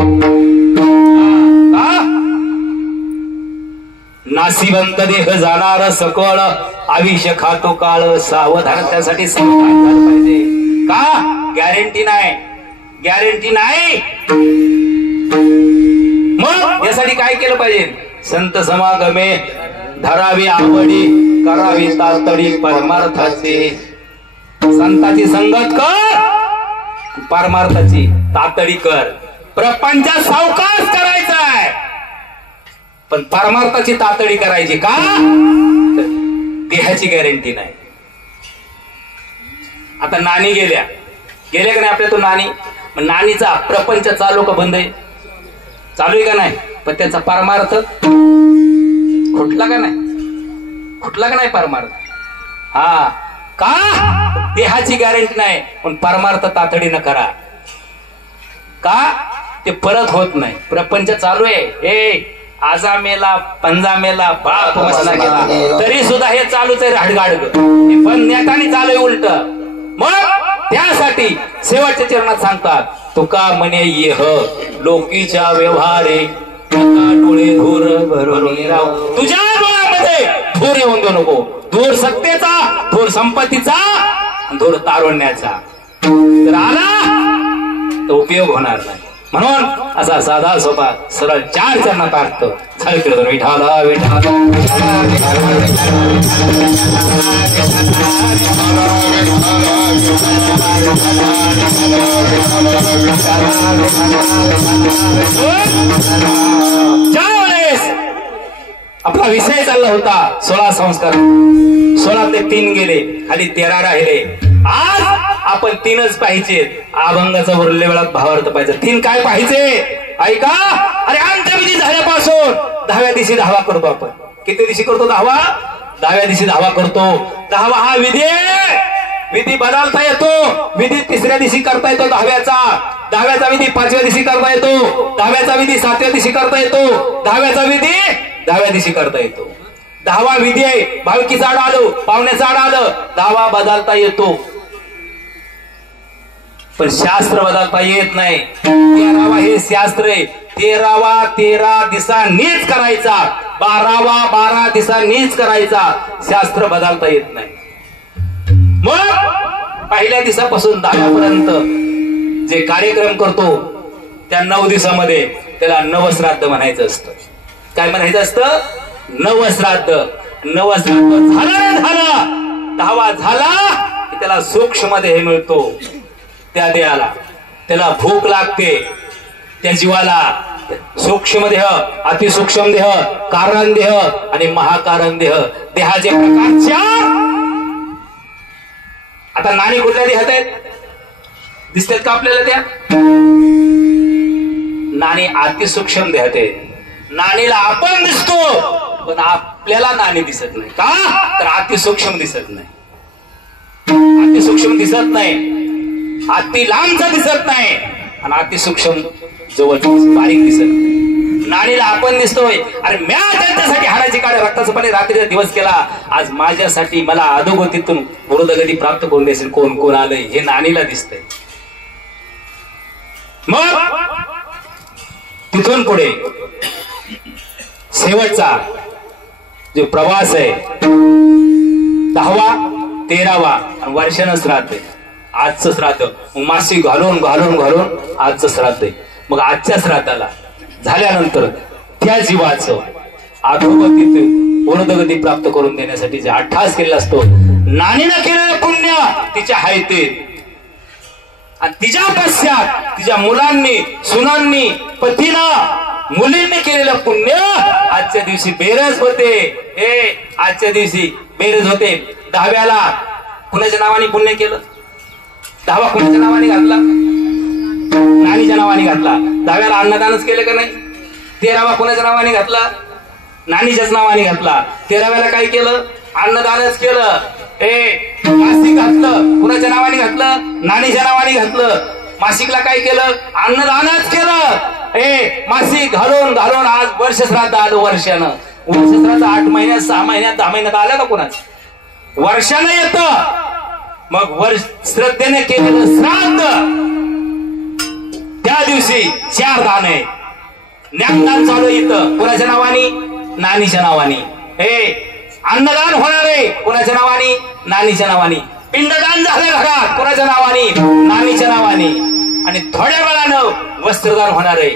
नाशिवंत देह जाणार सकळ, आयुष्य खातो काळ सावधान. त्यासाठी सावधान झालं पाहिजे. का गॅरंटी नाही, गॅरंटी नाही. मग यासाठी काय केलं पाहिजे? संत समागमे धरावी आवडी, करावी तातडी परमार्थाची. संताची संगत कर, परमार्थाची तातडी कर. प्रपंच सावकाश करायचा आहे, पण परमार्थाची तातडी करायची. का देहाची गॅरंटी नाही. आता नानी गेल्या का नाही आपल्या? तो नानी, नानीचा प्रपंच चालू का बंद आहे? चालू आहे का नाही? पण त्याचा परमार्थ खुटला का नाही? खुटला का नाही परमार्थ? हा का देहाची गॅरंटी नाही, पण परमार्थ तातडीनं करा. का ते परत होत नाही. प्रपंच चालू आहे. आजा मेला, पंजा मेला, बाप मसला गेला, तरी सुद्धा हे चालूच आहे. हाडगाडग पण नेटाने चालू आहे उलट. मग त्यासाठी शेवटच्या चरणात सांगतात, तुका म्हणे येह लोकीच्या व्यवहारे, डोळे धूर भरून राहू. तुझ्या डोळ्यामध्ये धूर येऊन देऊ नको. धूर सत्तेचा, धूर संपत्तीचा, धूर तारुण्याचा. जर आला तर उपयोग होणार नाही. म्हणून असा साधा सोपा सरळ 4 चरणात अर्थ चालू कीर्तन विठाला विठाला आपला विषय चालला होता 16 संस्कार. 16 ते 3 गेले, खाली 13 राहिले. आज आपण 3च पाहिजे. अभंगाचा उरले वेळात भावार्थ पाहिजे. 3 काय पाहिजे ऐका. अरे अंत्यविधी झाल्यापासून 10व्या दिवशी धावा करतो आपण. किती दिवशी करतो धावा? 10व्या दिवशी धावा करतो. धावा हा विधी बदलता येतो. विधी 3ऱ्या दिवशी करता येतो. 10व्याचा विधी 5व्या दिवशी करता येतो. 10व्याचा विधी 7व्या दिवशी करता येतो. 10व्याचा विधी 10व्या दिवशी करता येतो. 10वा विधी आहे. भावकीचं आड आलं, पाहुण्याचं आड आलं, 10वा बदलता येतो. पण शास्त्र बदलता येत नाही. 13वा हे शास्त्र आहे. 13वा 13 दिवसांनीच करायचा. 12वा 12 दिवसांनीच करायचा. शास्त्र बदलता येत नाही. मग पहिल्या दिवसापासून 10व्यापर्यंत जे कार्यक्रम करतो त्या 9 दिवसामध्ये त्याला नवश्राद्ध म्हणायचं असतं. काय म्हणायचं असतं? नवश्राद्ध. नवश्राद्ध झालं 10वा झाला की त्याला सूक्ष्म देह मिळतो. त्या देहाला त्याला भूक लागते. त्या जीवाला सूक्ष्म देह, अतिसूक्ष्म देह, कारण देह आणि महाकारण देह. देहाचे प्रकार 4. आता नाणी कुठल्या देहात आहेत? दिसतात का आपल्याला? त्या नाणी अतिसूक्ष्म देहात आहेत. नाणीला आपण दिसतो पण आपल्याला नाणी दिसत नाही. का? तर अतिसूक्ष्म दिसत नाही. अतिसूक्ष्म दिसत नाही, अति लांबचा दिसत नाही आणि अतिसूक्ष्म जवळ बारीक दिसत नाही. नाणीला आपण दिसतोय. अरे म्या त्यांच्यासाठी हाडाची काढ रक्ताचं पाणी रात्रीचा दिवस केला. आज माझ्यासाठी मला अधोगतीतून वृद्धगती प्राप्त करून द्यायचे कोण कोण आलंय हे नाणीला दिसतंय. मग तिथून पुढे शेवटचा जो प्रवास आहे 10वा 13वा आणि वर्षानं श्राद्ध आहे. आजचं श्राद्ध मासी घालून घालून घालून आजचं श्राद्ध आहे. मग आजच्या श्राद्धाला झाल्यानंतर त्या जीवाचं अधोगतीत उर्धगती प्राप्त करून देण्यासाठी जे अट्टहास केलेला असतो, नानीनं केलेलं पुण्य तिच्या हायते आणि तिच्या पश्चात तिच्या मुलांनी, सुनांनी, पतीनं, मुलींनी केलेलं पुण्य आजच्या दिवशी बेरज होते. हे आजच्या दिवशी बेरज होते. 10व्याला कुणाच्या नावाने पुण्य केलं? 10वा कुणाच्या नावाने घातला? नानीच्या नावाने घातला. 10व्याला अन्नदानच केलं का नाही? 13वा कुणाच्या नावाने घातला? नानीच्याच नावाने घातला. 13व्याला काय केलं? अन्नदानच केलं. मासिक घातलं. कुणाच्या नावाने घातलं? नानीच्या नावाने घातलं. मासिकला काय केलं? अन्नदानच केलं. मासिक घालून घालून आज वर्ष श्राद्ध आलं. वर्षानं वर्ष श्राद्ध 8 महिन्यात, 6 महिन्यात, 10 महिन्यात आलं का कुणाच? वर्षानं येतं. मग वर्ष श्रद्धेने केलेलं श्राद्ध त्या दिवशी 4 दान आहे. ज्ञानदान चालू येतं. कुणाच्या नावाने? नानीच्या नावाने. अन्नदान होणार आहे. कुणाच्या नावाने? नानीच्या नावाने. पिंडदान झालं घरात. कुणाच्या नावाने? नानीच्या नावाने. आणि थोड्या वेळानं वस्त्रदान होणार आहे.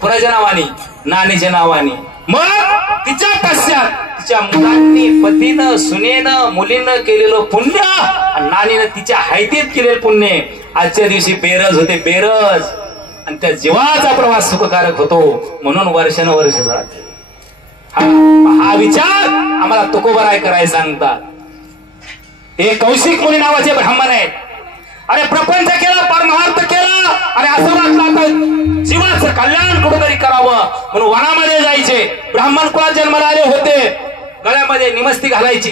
कुणाच्या नावाने? नानीच्या नावाने. मग तिच्या पश्चात तिच्या मुलांनी, पतीनं, सुनेनं, मुलीनं केलेलं पुण्य आणि नानीनं तिच्या हायतीत केलेलं पुण्य आजच्या दिवशी बेरज होते. बेरज. आणि त्या जीवाचा प्रवास सुखकारक होतो. म्हणून वर्षानं वर्ष जात. हा विचार आम्हाला तुकोबराय करायला सांगतात. हे कौशिक मुनी नावाचे ब्राह्मण आहेत. अरे प्रपंच केला, परमार्थ केला आणि असं वाटलं आता जीवाचं कल्याण कुठेतरी करावं म्हणून वनामध्ये जायचे. ब्राह्मण कुळात जन्माला आले होते. गळ्यामध्ये निमस्ती घालायची,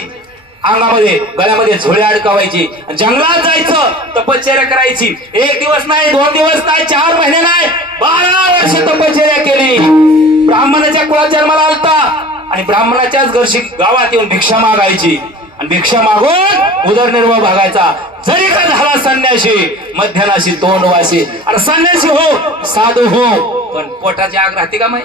अंगामध्ये गळ्यामध्ये झोळे अडकावायची, जंगलात जायचं, तपश्चर्या करायची. 1 दिवस नाही, 2 दिवस नाही, 4 महिने नाही, 12 वर्ष तपश्चर्या केली. ब्राह्मणाच्या कुळात जन्माला आलता आणि ब्राह्मणाच्याच घरशी गावात येऊन भिक्षा मागायची आणि भिक्षा मागून उदरनिर्वाह भागायचा. जरी का झाला संन्यासी, मध्यनाशी, तोंडवाशी. अरे संन्यासी हो, साधू हो, पण पोटाची आग राहते का माही?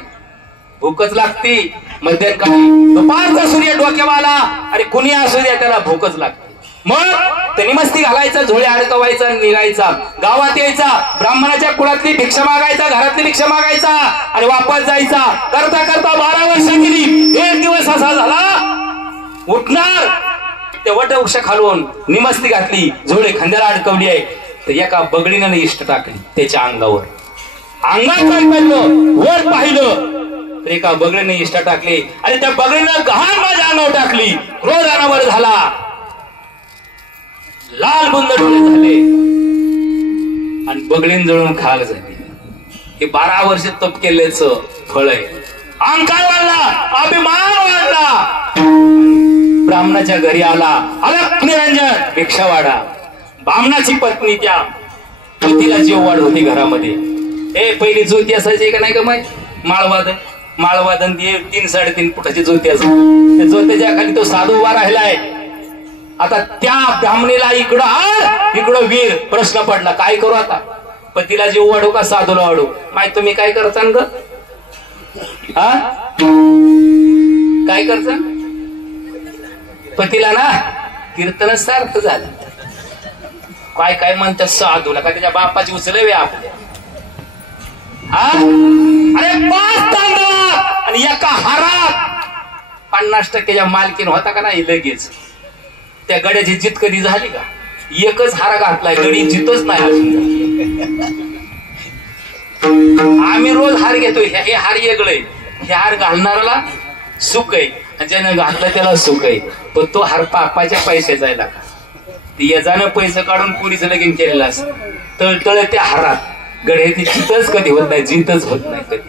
भूकच लागते. मध्यकाळी दुपारचा सूर्य डोक्यावाला, अरे कुणी असू द्या त्याला भूकच लागते. मग त्यांनी मस्ती घालायचा, झोळे अडकवायचा, निघायचा, गावात यायचा, ब्राह्मणाच्या कुळातली भिक्षा मागायचा, घरातली भिक्षा मागायचा आणि वापस जायचा. करता करता 12 वर्ष गेली. एक दिवस असा झाला, उठणार त्या वटवृक्ष खालून निमस्ती घातली, झोळे खांद्याला अडकवली आहे, तर एका बगडीनं इष्ट टाकली त्याच्या अंगावर. अंगात काय पडलं, वर पाहिलं तर एका बगडीने इष्ट टाकली आणि त्या बगडीनं गहाण माझ्या अंगावर टाकली. क्रोध अनावर झाला, लाल बुंद डोळे झाले आणि बगडीन जळून खाक झाली. हे 12 वर्ष तप केल्याचं फळ आहे. अहंकार वाढला, अभिमान वाढला. ब्राह्मणाच्या घरी आला, अलक निरंजन भिक्षा वाढा. ब्राह्मणाची पत्नी त्या पतीला जीव वाढ होती घरामध्ये. पहिली ज्योती असायची का नाही का माय, माळवादन 3-3.5 फुटाची ज्योती असायची. त्या ज्योतीच्या खाली तो साधू उभा राहिलाय. आता त्या ब्राह्मणीला इकडं आण, इकडं वीर. प्रश्न पडला, काय करू आता, पतीला जीव वाढू का साधूला वाढू? माय तुम्ही काय करता ग, हा काय करता? पतीला ना कीर्तन सार्थ झालं. काय काय म्हणतात साधूला, का त्याच्या बापाची उचलवे आपल्या. अरे 5 तांदळा आणि एका हारात 50% मालकीन होता का नाही लगेच. त्या गड्याची जीत कधी झाली का? एकच हार घातलाय, गडी जीतच नाही अजून. आम्ही रोज हार घेतो, हे हार वेगळंय. हे हार घालणाऱ्याला सुख आहे, ज्यानं घातलं त्याला सुख आहे. पण तो हार पापाच्या पैसे जायला का, यजानं पैसे काढून पुरीचं लगीन केलेलं असतं. तळतळ त्या हारात गड्याची जीतच कधी होत नाही, जीतच होत नाही कधी.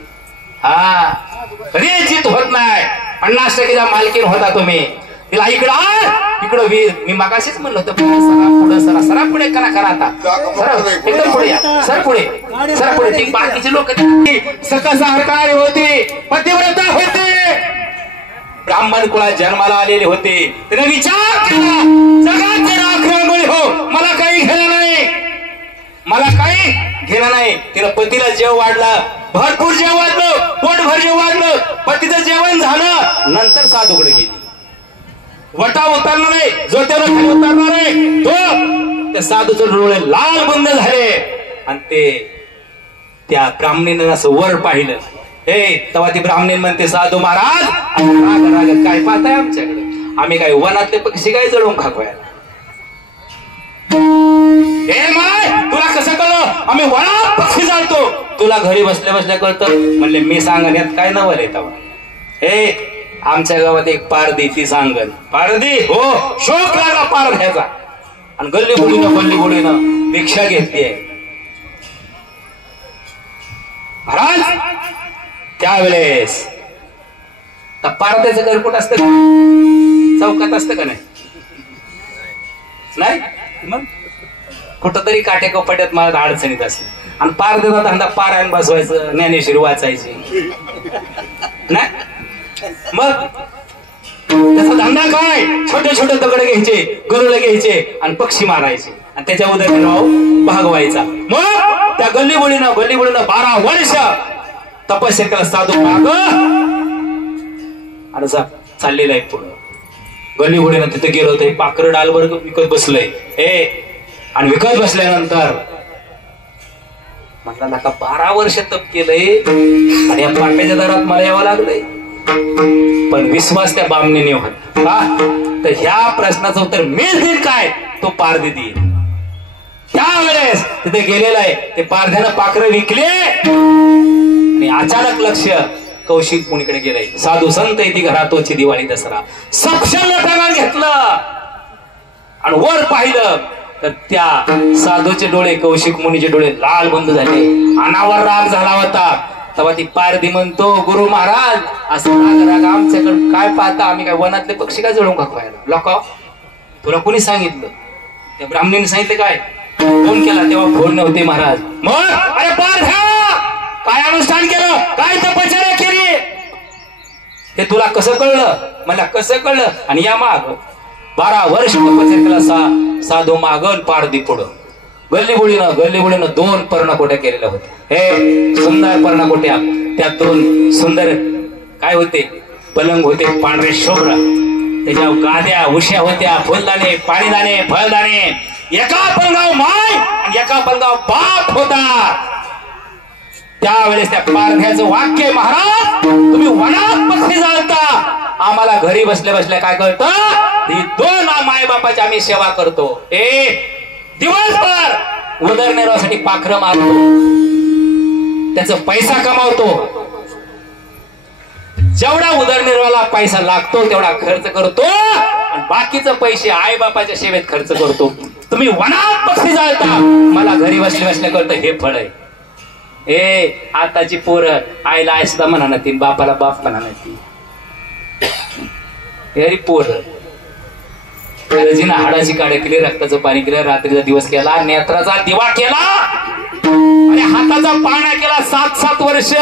हा कधी जीत होत नाही. 50% मालकीन होता तुम्ही. तिला इकडं वीर. मी मागाशीच म्हणलं होतं, पुढे सरा सरा पुढे करा करा. आता सर एकदम पुढे या, सर पुढे सर पुढे. ती बाकीचे लोक सकसहकारी होते, पतिव्रता होते, ब्राह्मण कुळात जन्माला आलेले होते. त्याने विचार केला, जगात जर आक्रमण हो, मला काही घेणं नाही, मला काही घेणं नाही. तिला पतीला जेव वाढला, भरपूर जेव वाढलं, पोटभर जेव वाढलं, पतीचं जेवण झालं. नंतर साधूकडे गेली. वटा उतरला नाही, जो त्याला खाली उतरणार नाही तो, त्या साधूचे डोळे लाल बुंद झाले आणि ते त्या ब्राह्मणीनं असं वर पाहिलं. तेव्हा ती ब्राह्मणी म्हणते, साधू महाराज राग राग काय पाहताय आमच्याकडे, आम्ही काय वनातले पक्षी काय जळून खाकवाय? हे माय तुला कसं कळलं? आम्ही वनात पक्षी जाळतो, तुला घरी बसल्या बसल्या कळतं? म्हणले मी सांगन यात काय नवल आहे तेव्हा. हे आमच्या गावात एक पारदी, ती सांगन पारदी हो, शोक लागला पारध्याचा आणि गल्ली बुडीनं भिक्षा घेतलीये. महाराज त्यावेळेस पारध्याचं घर कुठं असतं का? चौकात असतं का नाही? नाही मग कुठंतरी काटे कपाट्यात मला अडचणीत असते. आणि पारध्याचा धंदा पारायण बसवायचं, ज्ञानेश्वरी वाचायची नाही. मग त्याचा धंदा काय? छोटे छोटे दगड घ्यायचे, गरुडे घ्यायचे आणि पक्षी मारायचे आणि त्याच्या उदरनिर्वाह भागवायचा. मग त्या गल्लीबोळीनं 12 वर्ष तपस्या केला साधू माग आणि चाललेला आहे पुढं. गल्लीबोळीनं तिथे गेलो होते, पाखरं डालवर विकत बसलंय. आणि विकत बसल्यानंतर म्हटलं नका 12 वर्ष तप केलंय आणि या पाट्याच्या दारात मला यावं लागलंय. पण विश्वास त्या बामणीने होता का? तर ह्या प्रश्नाचं उत्तर मीच देईल काय, तो पारधी देईल. त्यावेळेस तिथे गेलेला आहे, ते पारध्यानं पाखरं विकले आणि अचानक लक्ष कौशिक मुनीकडे गेलंय. साधू संत येते घरातोची दिवाळी दसरा सक्षम लटांगण घेतलं आणि वर पाहिलं तर त्या साधूचे डोळे, कौशिक मुनीचे डोळे लाल बंद झाले, अनावर राग झाला होता. तेव्हा ती पारधी म्हणतो, गुरु महाराज असं राग राग आमच्याकडे काय पाहता, आम्ही काय वनातले पक्षी काय जळून खाकवायला? लोक तुला कोणी सांगितलं? त्या ब्राह्मणीने सांगितलं काय? फोन केला तेव्हा फोन नव्हते महाराज. मग अरे पारध्या काय अनुष्ठान केलं, काय तपश्चर्या केली, हे तुला कसं कळलं? मला कसं कळलं? आणि या माग 12 वर्ष तपश्चर्या केला साधू मागन पारधी पुढं. गल्लीबोळीनं 2 पर्णकोट्या केलेल्या होत्या. हे सुंदर पर्णकोट्या, त्यात 2 सुंदर काय होते, पलंग होते पांढरे शुभ्र. त्याच्या गाद्या उश्या होत्या, फुलदाणे, पाणीदाणे, फळदाणे. एका पलगाव माय आणि एका पलगाव बाप होता. त्यावेळेस त्या पारध्याचं वाक्य, महाराज तुम्ही वनात पक्षी जाळता, आम्हाला घरी बसल्या बसल्या काय कळतं, ही 2 माय बापाची आम्ही सेवा करतो. दिवसभर उदरनिर्वाहासाठी पाखरं मारतो, त्याचा पैसा कमावतो. जेवढा उदरनिर्वाहाला पैसा लागतो तेवढा खर्च करतो आणि बाकीचे पैसे आई बापाच्या सेवेत खर्च करतो. तुम्ही वनात पक्षी जाळता, मला घरी बसल्या बसल्या कळतं हे फळ आहे. आताची पोरं आईला आई सुद्धा म्हणा नती, बापाला बाप म्हणा नती. अरे पोरं रजीनं हाडाची काढे केली, रक्ताचं पाणी केलं, रात्रीचा दिवस केला, नेत्राचा दिवा केला आणि हाताचा पाळणा केला. 7-7 वर्ष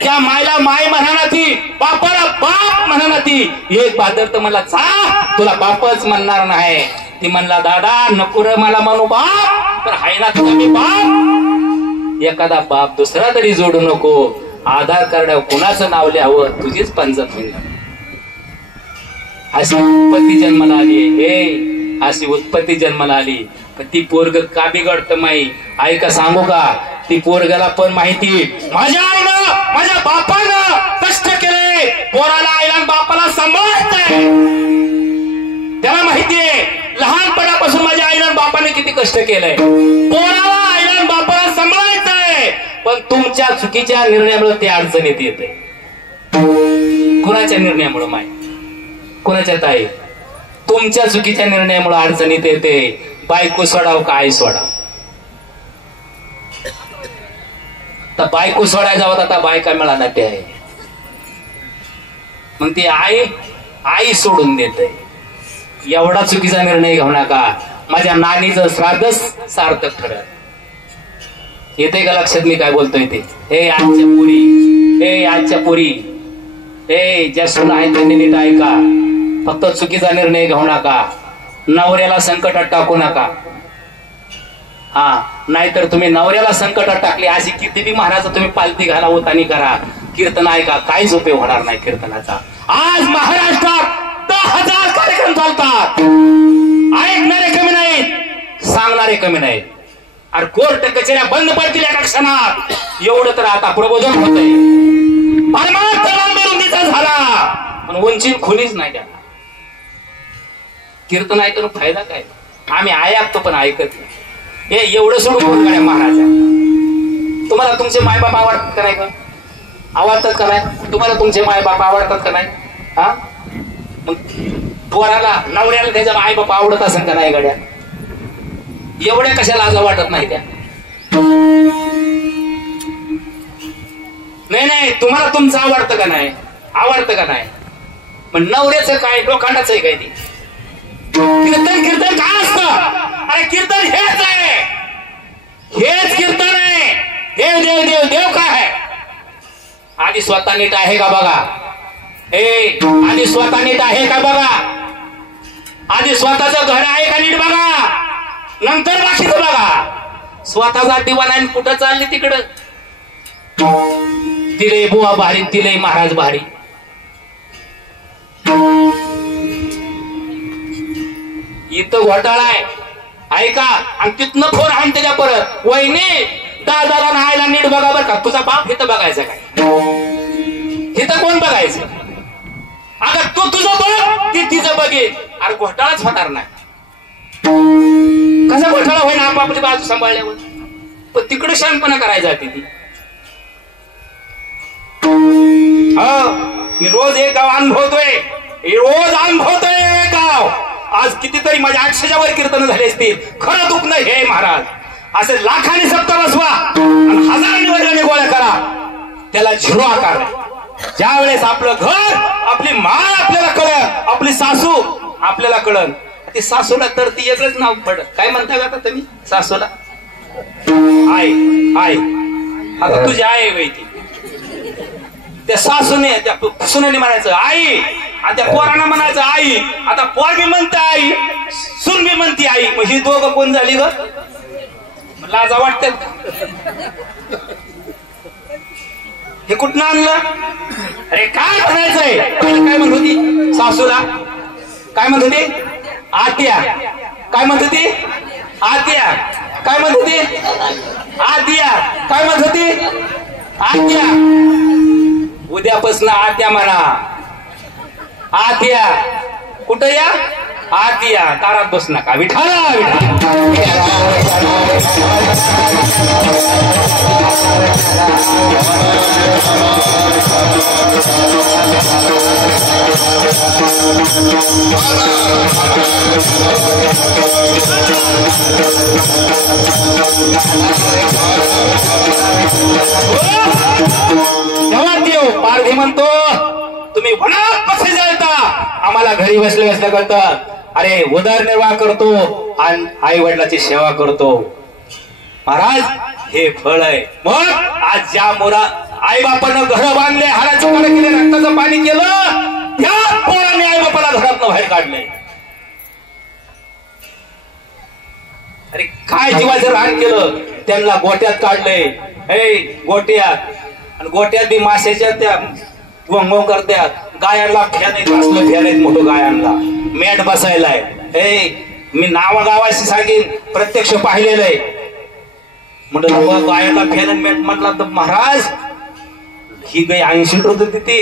त्या मायला माय म्हणा ती, बापाला बाप म्हणा ती. एक बादर तर मला जा, तुला बापच म्हणणार नाही. ती म्हणला, दादा नको रे मला म्हणू बाप, पण हाय ना तुला मी बाप. एखादा बाप दुसरा तरी जोडू नको. आधार कार्डावर कुणाचं नाव लिहावं, तुझीच पंचायत होईल. अशी उत्पत्ती जन्माला आली, अशी उत्पत्ती जन्माला आली. पण ती पोरग का बिघडतं माई? ऐका सांगू का, ती पोरगाला पण माहिती, माझ्या आईनं माझ्या बापानं कष्ट केले, पोराला आईला बापाला सांभाळतंय. त्याला माहितीये लहानपणापासून माझ्या आईला बापाने किती कष्ट केलंय, पोराला आईला बापाला सांभाळायचंय. पण तुमच्या चुकीच्या निर्णयामुळे ते अडचणीत येते. कुणाच्या निर्णयामुळे माय, कुणाच्या ताई? तुमच्या चुकीच्या निर्णयामुळे अडचणीत येते. बायको सोडाव का आई सोडाव? तर बायको सोडाय जावं, आता बायका मिळाला ते आहे. मग ती आई सोडून देते. एवढा चुकीचा निर्णय घेऊ नका. माझ्या नानीचं श्राद्ध सार्थक ठरत. येते का लक्षात मी काय बोलतोय ते? आजच्या पोरी, ज्या सुना आहेत त्यांनी नीट ऐका. फक्त चुकीचा निर्णय घेऊ नका. नवऱ्याला संकटात टाकू नका. नाहीतर तुम्ही नवऱ्याला संकटात टाकली, अशी किती बी महाराज तुम्ही पालती घाला होतानी करा, कीर्तन ऐका, काहीच उपयोग होणार नाही कीर्तनाचा. आज महाराष्ट्रात 10,000 कार्यक्रम चालतात. ऐकणारे कमी नाहीत, सांगणारे कमी नाहीत. अरे कोर्ट कचेऱ्या बंद पडतील एका क्षणात. एवढं तर आता प्रबोधन होतंय. परमात्मा झाला पण उंची खुलीच नाही त्याला. कीर्तन ऐकून फायदा काय? आम्ही ऐकतो पण ऐकत नाही. हे एवढं सोडून बोल गाड्या महाराजा. तुम्हाला तुमचे मायबाप आवडतात का नाही? का आवडतात का नाही? तुम्हाला तुमचे मायबाप आवडतात का नाही? मग पोराला नवऱ्याला त्याच्या मायबाप आवडत असेल का नाही गाड्या? एवढ्या कशाला आज वाटत नाही त्या? नाही तुम्हाला तुमचं आवडतं का नाही? आवडतं का नाही? पण नवऱ्याचं काय, लोखंडाचं आहे काय? ती कीर्तन काय असतं? अरे कीर्तन हेच आहे, हेच कीर्तन आहे. देव देव देव देव काय आहे? आधी स्वतः नीट आहे का बघा. आधी स्वतः नीट आहे का बघा. आधी स्वतःचं घर आहे का नीट बघा, नंतर बाकीचं बघा. स्वतःचा दिवा नाही कुठं चालली तिकडं. तिले बुवा भारी, तिले महाराज भारी. इथं घोटाळा आहे ऐका. आणि तिथनं फोन आण त्याच्या परत, वहिनी दादाला नाहायला नीट बघा बरं का. तुझा बाप इथं बघायचं काय? इथं कोण बघायचं? अगं तू तुझं बघ, ती तिचं बघेल. अरे घोटाळाच होणार नाही. कसा घोटाळा होईना आपापली बाजू सांभाळल्यावर? पण तिकडे शांतपणा करायला जाते ती. मी रोज एक गाव अनुभवतोय, रोज अनुभवतोय एक गाव. आज कितीतरी माझ्या 800च्या वर कीर्तन झाले असतील. खरं दुखणं हे महाराज, असे लाखांनी सप्ताह बसवा आणि हजारांनी वर्गाने गोळ्या करा, त्याला झिरो आकार. ज्या वेळेस आपलं घर, आपली माय आपल्याला कळलं, आपली सासू आपल्याला कळलं, ती सासूला तर ती वेगळंच नाव पडत. काय म्हणता का तुम्ही सासूला? आई. आता तुझी आई आहे ती. त्या सासूने, त्या सुनेने म्हणायचं आई, आणि त्या पोरानं म्हणायचं आई. आता पोर बी म्हणते आई, सून बी म्हणती आई. मग ही दोघं कोण झाली ग? लाजा वाटतात. हे कुठनं आणलं? अरे काय म्हणायचंय? काय म्हणत होती सासूला? काय म्हणत होती? आत्या. काय म्हणत होती? आत्या. काय म्हणत होती? आत्या. काय म्हणत होती? आत्या. उद्यापासून आत्या म्हणा. आत्या. कुठं या? आत्या. दारात बस नका. विठाला तेव्हा देव पारधी म्हणतो तुम्ही वनात कसे जायता आम्हाला घरी बसले बसल्या करता. अरे उदरनिर्वाह करतो आणि आई वडिलाची सेवा करतो. महाराज हे फळ आहे. मग आज ज्या मुला आई बापानं घर बांधले, हाडाचे काळे केले, रक्ताचं पाणी केलं, त्या पोराने आई बापाला घरातनं बाहेर काढले. अरे काय जीवाचं रान केलं, त्यांना गोट्यात काढलंय. हे गोट्यात, आणि गोट्यात बी माशाच्या त्या गोंगोंग करत्यात. गायांना फॅन आहेत, असलं फॅन आहेत मोठं गायांना, मॅट बसायलाय. हे मी नावागावाशी सांगेन, प्रत्यक्ष पाहिलेलं आहे. म्हटलं गायांना फॅन मॅट म्हटला तर महाराज ही गाय 80 रुपये देते,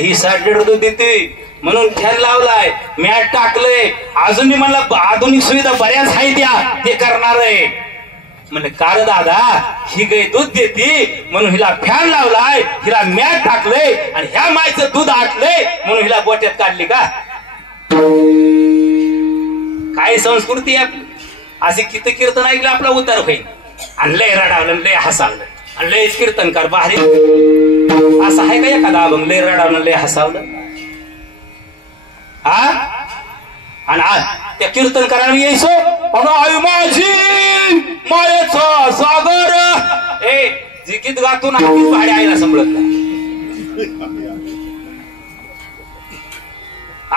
ही 60 रुपये देते, म्हणून फॅन लावलाय, मॅट टाकलंय. अजून मी म्हणलं आधुनिक सुविधा बऱ्याच आहेत त्या, ते करणार आहे. म्हणलं कार दादा ही गाय दूध देते म्हणून हिला फॅन लावलाय, हिला मॅट टाकलंय, आणि ह्या मायचं दूध आटलंय म्हणून हिला गोट्यात काढली का? काय संस्कृती आहे असे किती कीर्तन ऐकलं आपला उद्धार होईल. आणि लय रडावलं, लय हसावलं, आणि लय कीर्तनकार भारी. असं आहे का एखादा अभंग लय रडावलं लय हसावलं? हा. आणि त्या कीर्तनकारांना यायचो आई माझी मायाचा सागर, जी गीत गातून आधीच भाडे आईला संभळत नाही.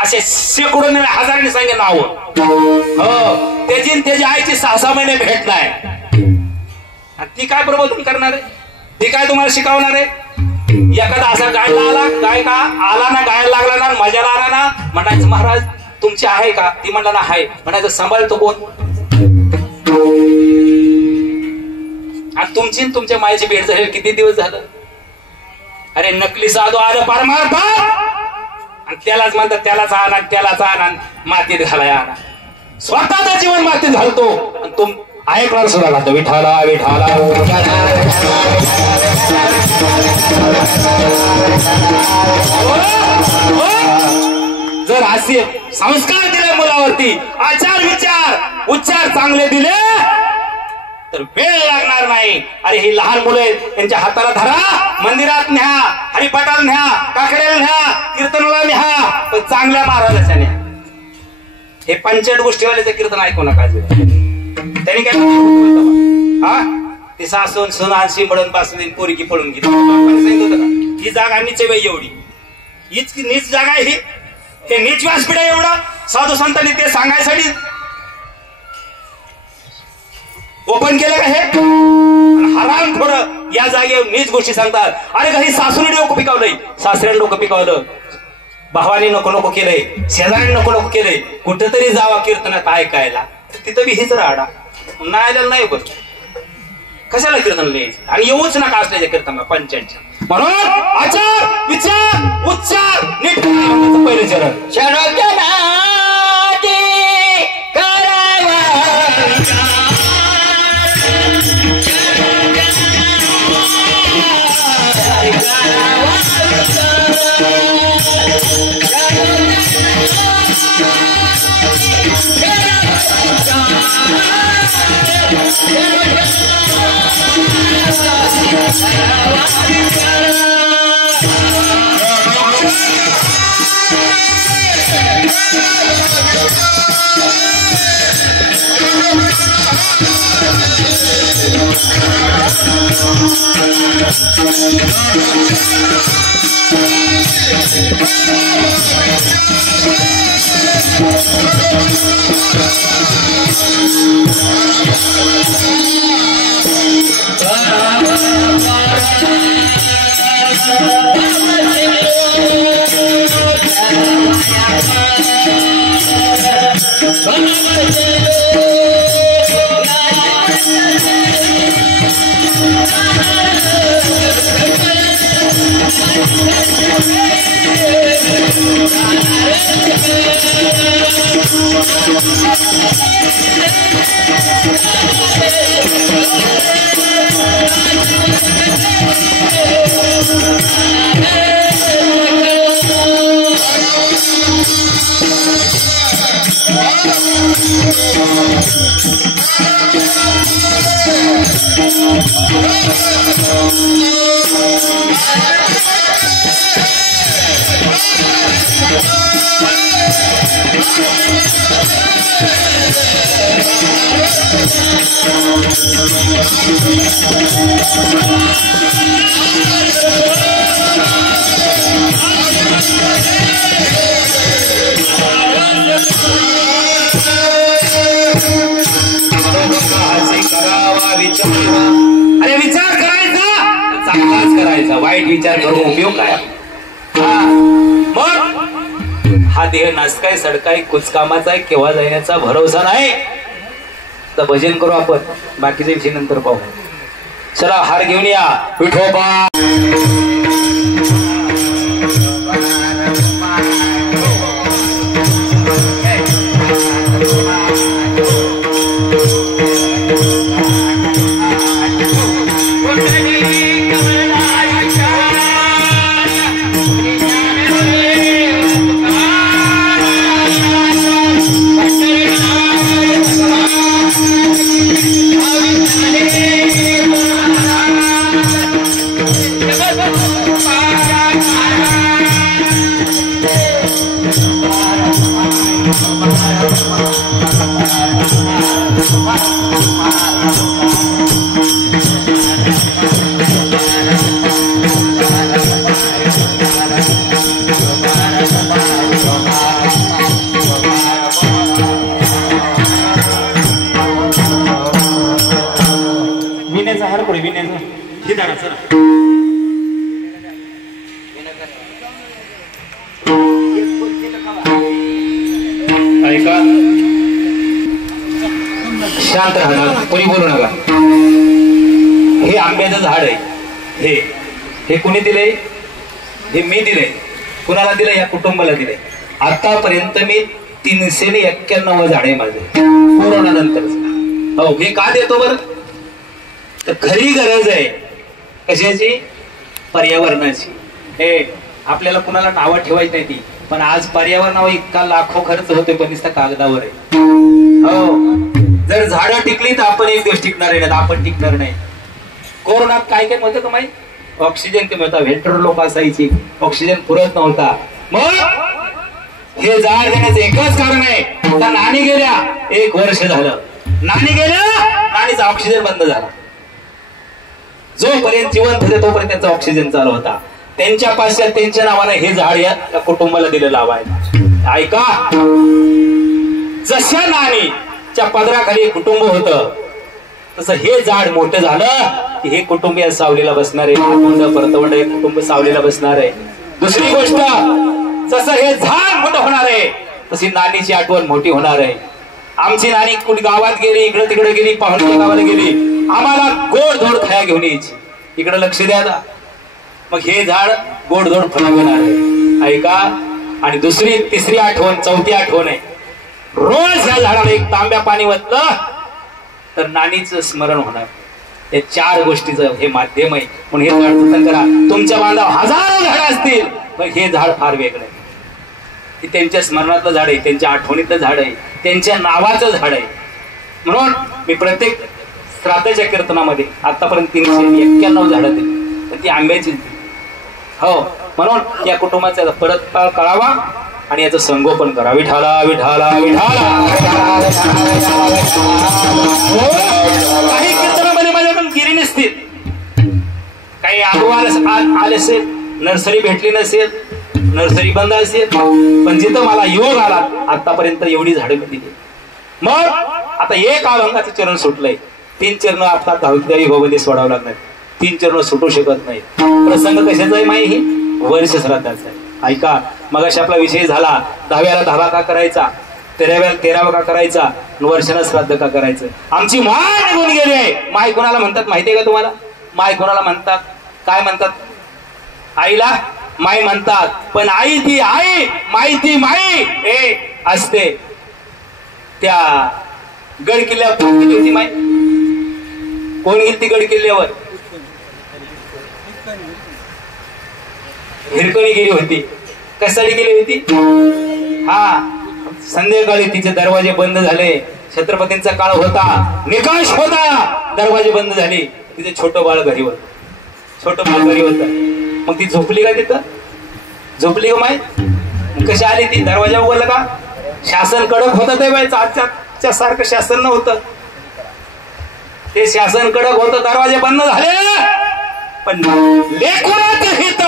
असे शेकडो हजारांनी सांगे नाव. हो त्याची आईची 6-6 महिने भेट नाही. ती काय प्रबोधन करणार आहे? ती काय तुम्हाला शिकवणार आहे? एखादा असा गायला आला, गाय का आला ना, गायला लागला ना, मजाला आला ना, म्हणायचं महाराज तुमची आहे का? ती म्हणला ना आहे. म्हणायचं सांभाळतो कोण? आणि तुमची तुमच्या मायची भेट झाली किती दिवस झालं? अरे नकली साधू आलं परमार्थ, आणि त्यालाच म्हणतात त्यालाच आणा, त्यालाच आणा, मातीत घालाय आणा. स्वतःचं जीवन मातीत घालतो आणि तुम ऐकणार सुद्धा घालतो. विठाला विठाला. जर असे संस्कार दिले मुलावरती, आचार विचार उच्चार चांगले दिले तर वेळ लागणार नाही. अरे ही लहान मुलं आहेत, त्यांच्या हाताला धरा, मंदिरात न्या, हरिपाठाला न्या, काकड्याला न्या, कीर्तनाला न्या, पण चांगल्या महाराजाच्या न्या. हे 65 गोष्टीवाल्याचं कीर्तन ऐकू नका. त्यांनी काय हा ते सासून सुनांशी मडून पासून पोरगी पळून गेली. सांगितलं का ही जागा नीच बाई एवढी, हीच नीच जागा आहे. हे नीच व्यासपीठ आहे एवढं. साधू संतांनी ते सांगायसाठी ओपन केलं का हे? हराम थोडं या जागेवर नीच गोष्टी सांगतात. अरे घरी सासूने डोकं पिकवलंय, सासऱ्याने डोकं पिकवलं, भावाने नको नको केलंय, शेजाऱ्याने नको नको केलंय. कुठंतरी जावा कीर्तनात ऐकायला, तिथं बी हीच राहडा नाही आलेलं नाही. बघ कशाला कीर्तन लिहायचं? आणि येऊच नका असल्याच्या कीर्तनाला 85. म्हणून आचार विचार उच्चार नीट पहिलं चरण. Yeah. अरे विचार करायचा, चांगलाच करायचा, वाईट विचार करून उपयोग काय? मग हा देह नासकाय सडकाय कुचकामाचा आहे, केव्हा जाण्याचा भरोसा नाही. तर भजन करू आपण, बाकीचे विषय नंतर पाहू. चला हार घेऊन या. विठोबा विण्याचा हार पुढे विण्याचा हे दारा चला. ऐका, शांत राहा, कोणी बोलू नका. हे आंब्याचं झाड आहे. हे कुणी दिलंय? हे मी दिलंय. कुणाला दिलंय? या कुटुंबाला दिलंय. आतापर्यंत मी 391 झाडे माझे कोरोना नंतर. हो, हे का देतो बरं? तर खरी गरज आहे कशाची? पर्यावरणाची. हे आपल्याला कुणाला नावं ठेवायची नाही ती, पण आज पर्यावरणावर इतका लाखो खर्च होतोय पण नुसता कागदावर आहे. हो, जर झाडं टिकली तर आपण एक दिवस टिकणार आहे, आपण टिकणार नाही. कोरोनात काय काय होतं का माहिती? ऑक्सिजन कमी होता, व्हेंटिलेटर लोक असायची, ऑक्सिजन पुरत नव्हता. मग हे झाड देण्याचं एकच कारण आहे, त्या नाणी गेल्या 1 वर्ष झालं. नाणी गेल्या, नाणीचा ऑक्सिजन बंद झाला. जोपर्यंत जिवंत होते तोपर्यंत त्यांचा ऑक्सिजन चालू होता. त्यांच्या पाश्चात त्यांच्या नावाने हे झाड या कुटुंबाला दिलं लावायला. ऐका, जशा नाणीच्या पदराखाली कुटुंब होतं तसं हे झाड मोठं झालं की हे कुटुंब या सावलीला बसणार आहे. परतवंड हे कुटुंब सावलीला बसणार आहे. दुसरी गोष्ट, जसं हे झाड मोठं होणार आहे तशी नानीची आठवण मोठी होणार आहे. आमची नानी कुठे गावात गेली, इकडे तिकडे गेली, पाहुण्या गावाला गेली, आम्हाला गोडधोड खाया घेऊन यायची. इकडे लक्ष द्या ना. मग हे झाड गोडधोड फळं घेणार आहे. ऐका, आणि दुसरी तिसरी आठवण, चौथी आठवण आहे, रोज ह्या झाडाला 1 तांब्या पाणी वतलं तर नानीचं स्मरण होणार. या 4 गोष्टीचं हे माध्यम आहे. म्हणून हे झाड जतन करा. तुमच्या बांधावर हजारो झाडं असतील पण हे झाड फार वेगळं आहे. हे त्यांच्या स्मरणातलं झाड आहे, त्यांच्या आठवणीतलं झाड आहे, त्यांच्या नावाचं झाड आहे. म्हणून मी प्रत्येक श्राद्धाच्या कीर्तनामध्ये आतापर्यंत 391 झाडं दिली, तर ती आंब्याची. हो, म्हणून या कुटुंबाचा परतपाळ करावा आणि याचं संगोपन करा. विठाला विठाला विठाला. काही कीर्तनामध्ये माझ्याकडून गिरी नसतील, काही आले असेल, नर्सरी भेटली नसेल, नर्सरी बंद असेल, पण जिथं मला योग आला आतापर्यंत एवढी झाडं मी दिली. मग आता एक अभंगाचं चरण सुटलंय, 3 चरण आपला 10व्या युगामध्ये सोडावं लागणार. 3 चरण सुटू शकत नाही. प्रसंग कशाचा आहे माहिती? वर्ष श्राद्धाचा आहे. ऐका, मग अशा आपला विषय झाला 10व्याला 10 का करायचा. तेरावा का करायचा, वर्षाला श्राद्ध का करायचं? आमची माय निघून गेली आहे. माय कोणाला म्हणतात माहितीये का तुम्हाला? माय कोणाला म्हणतात? काय म्हणतात? आईला माय म्हणतात. पण आई ती आई, माई ती माई हे असते. त्या गड किल्ल्यावर कोण गेली होती माय? कोण गेली ती गड किल्ल्यावर? हिरकणी गेली होती. कशासाठी गेली होती? हा, संध्याकाळी तिचे दरवाजे बंद झाले. छत्रपतींचा काळ होता, निकाश होता, दरवाजे बंद झाले. तिचे छोटं बाळ घरी होत, छोटं बाळ घरी होत. मग ती झोपली का तिथं? झोपली का माय? कशी आली ती? दरवाजा उघडला का? शासन कडक होतं ते बायचं, आजच्या सारखं शासन नव्हतं. ते शासन कडक होतं, दरवाजे बंद झाले. पण लेकराचे हित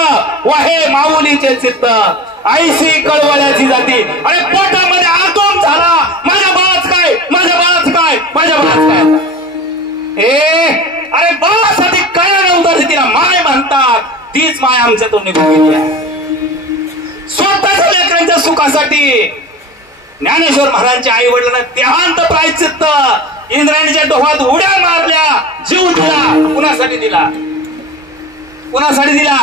वाहे माऊलीचे चित्त, आईशी कळवळ्याची जाती. अरे पोटामध्ये आतोम झाला, माझ्या बाळाच काय, माझ्या बाळाच काय, माझ्या बाळाच काय. अरे बाळासाठी काय नव्हतं तिला माय म्हणतात. तीच माय आमच्यातून निघून गेली आहे. स्वतःच्या लेकरांच्या सुखासाठी ज्ञानेश्वर महाराजांच्या आई वडिलांना देहांत प्रायश्चित्त, इंद्रायणीच्या डोहात उड्या मारल्या, जीव दिला. कुणासाठी दिला? कुणासाठी दिला?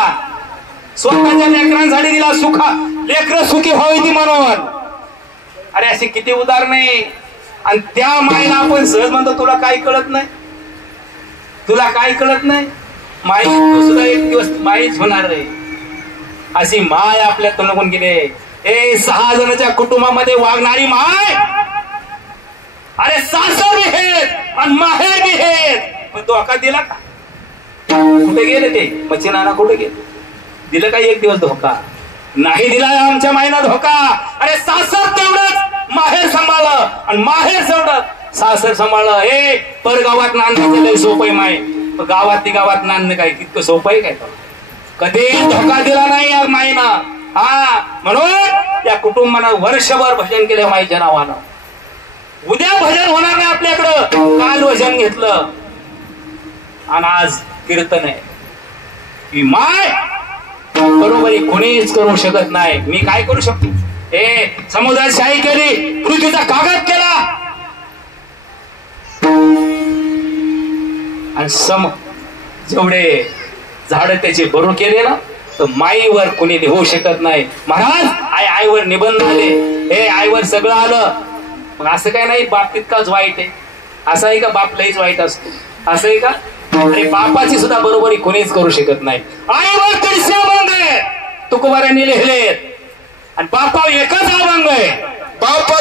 स्वतःच्या लेकरांसाठी दिला. सुखा लेकर सुखी व्हावी ती म्हणून. अरे अशी किती उदाहरणे. आणि त्या मायला आपण सहज म्हणतो तुला काही कळत नाही, तुला काही कळत नाही. माई सुद्धा एक दिवस माईच होणार आहे. अशी माय आपल्यातून निघून गेले. 6 जणांच्या कुटुंबामध्ये वागणारी माय. अरे सासर बी हेत आणि माहेर बी हेत, पण धोका दिला का? कुठे गेले ते मच्छी नाना? कुठे गेले? दिलं का एक दिवस धोका? नाही दिला आमच्या माईना धोका. अरे सासर तेवढंच माहेर सांभाळलं आणि माहेर तेवढं सासर सांभाळलं. परगावात नांदायचं लय सोपं माय, गावात नांदणं काय तितकं सोपं आहे काय? कधी धोका दिला नाही या माईना. हा, म्हणून या कुटुंबानं वर्षभर भजन केलं माईच्या नावानं. उद्या भजन होणार नाही आपल्याकडं. काल भजन घेतलं आणि आज कीर्तन आहे. ही माय बरोबरी कोणीच करू शकत नाही. मी काय करू शकतो? समुद्रात शाही केली, पृथ्वीचा कागद केला आणि जेवढे झाड त्याचे बरू केले ना, तर माईवर कोणी लिहू शकत नाही. महाराज आईवर निबंध आले, आईवर सगळं आलं. मग असं काय नाही बाप तितकाच वाईट आहे, असं आहे का? बाप लईच वाईट असतो असं आहे का? अरे बापाची सुद्धा बरोबरी कोणीच करू शकत नाही. आईवर 300 अभंग आहे तुकोबारांनी लिहिलेत आणि बापावर एकच अभंग आहे. बाप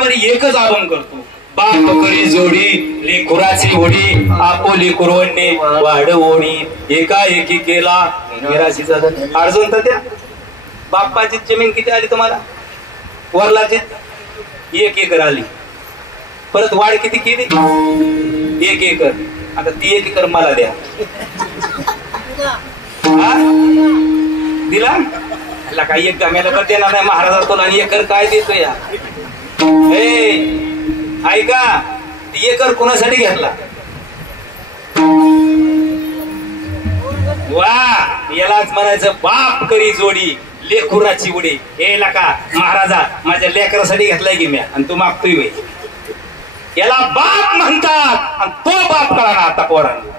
करी एकच अभंग करतो. बाप करी जोडी लेकुराची ओढी, आपोली कुरवणे वाढ ओढी, एकाएकी केला मिराशीचा. अर्जुन तर त्या बाप्पाची जमीन किती आली तुम्हाला? वरलाची 1 एकर आली. परत वाढ किती केली? 1 एकर. आता ती 1 एकर मला द्या. दिला काही एक गम्याला पण देणार नाही महाराजा तुला. आणि एकर काय देतो या? ऐका, 1 एकर कोणासाठी घेतला? वा, यालाच म्हणायचं बाप करी जोडी लेकुराची उडी. हे लका महाराजा माझ्या लेकरासाठी घेतलाय की म्या आणि तू मागतोय बाई. याला बाप म्हणतात आणि तो बाप कळा ना आता पोरांना.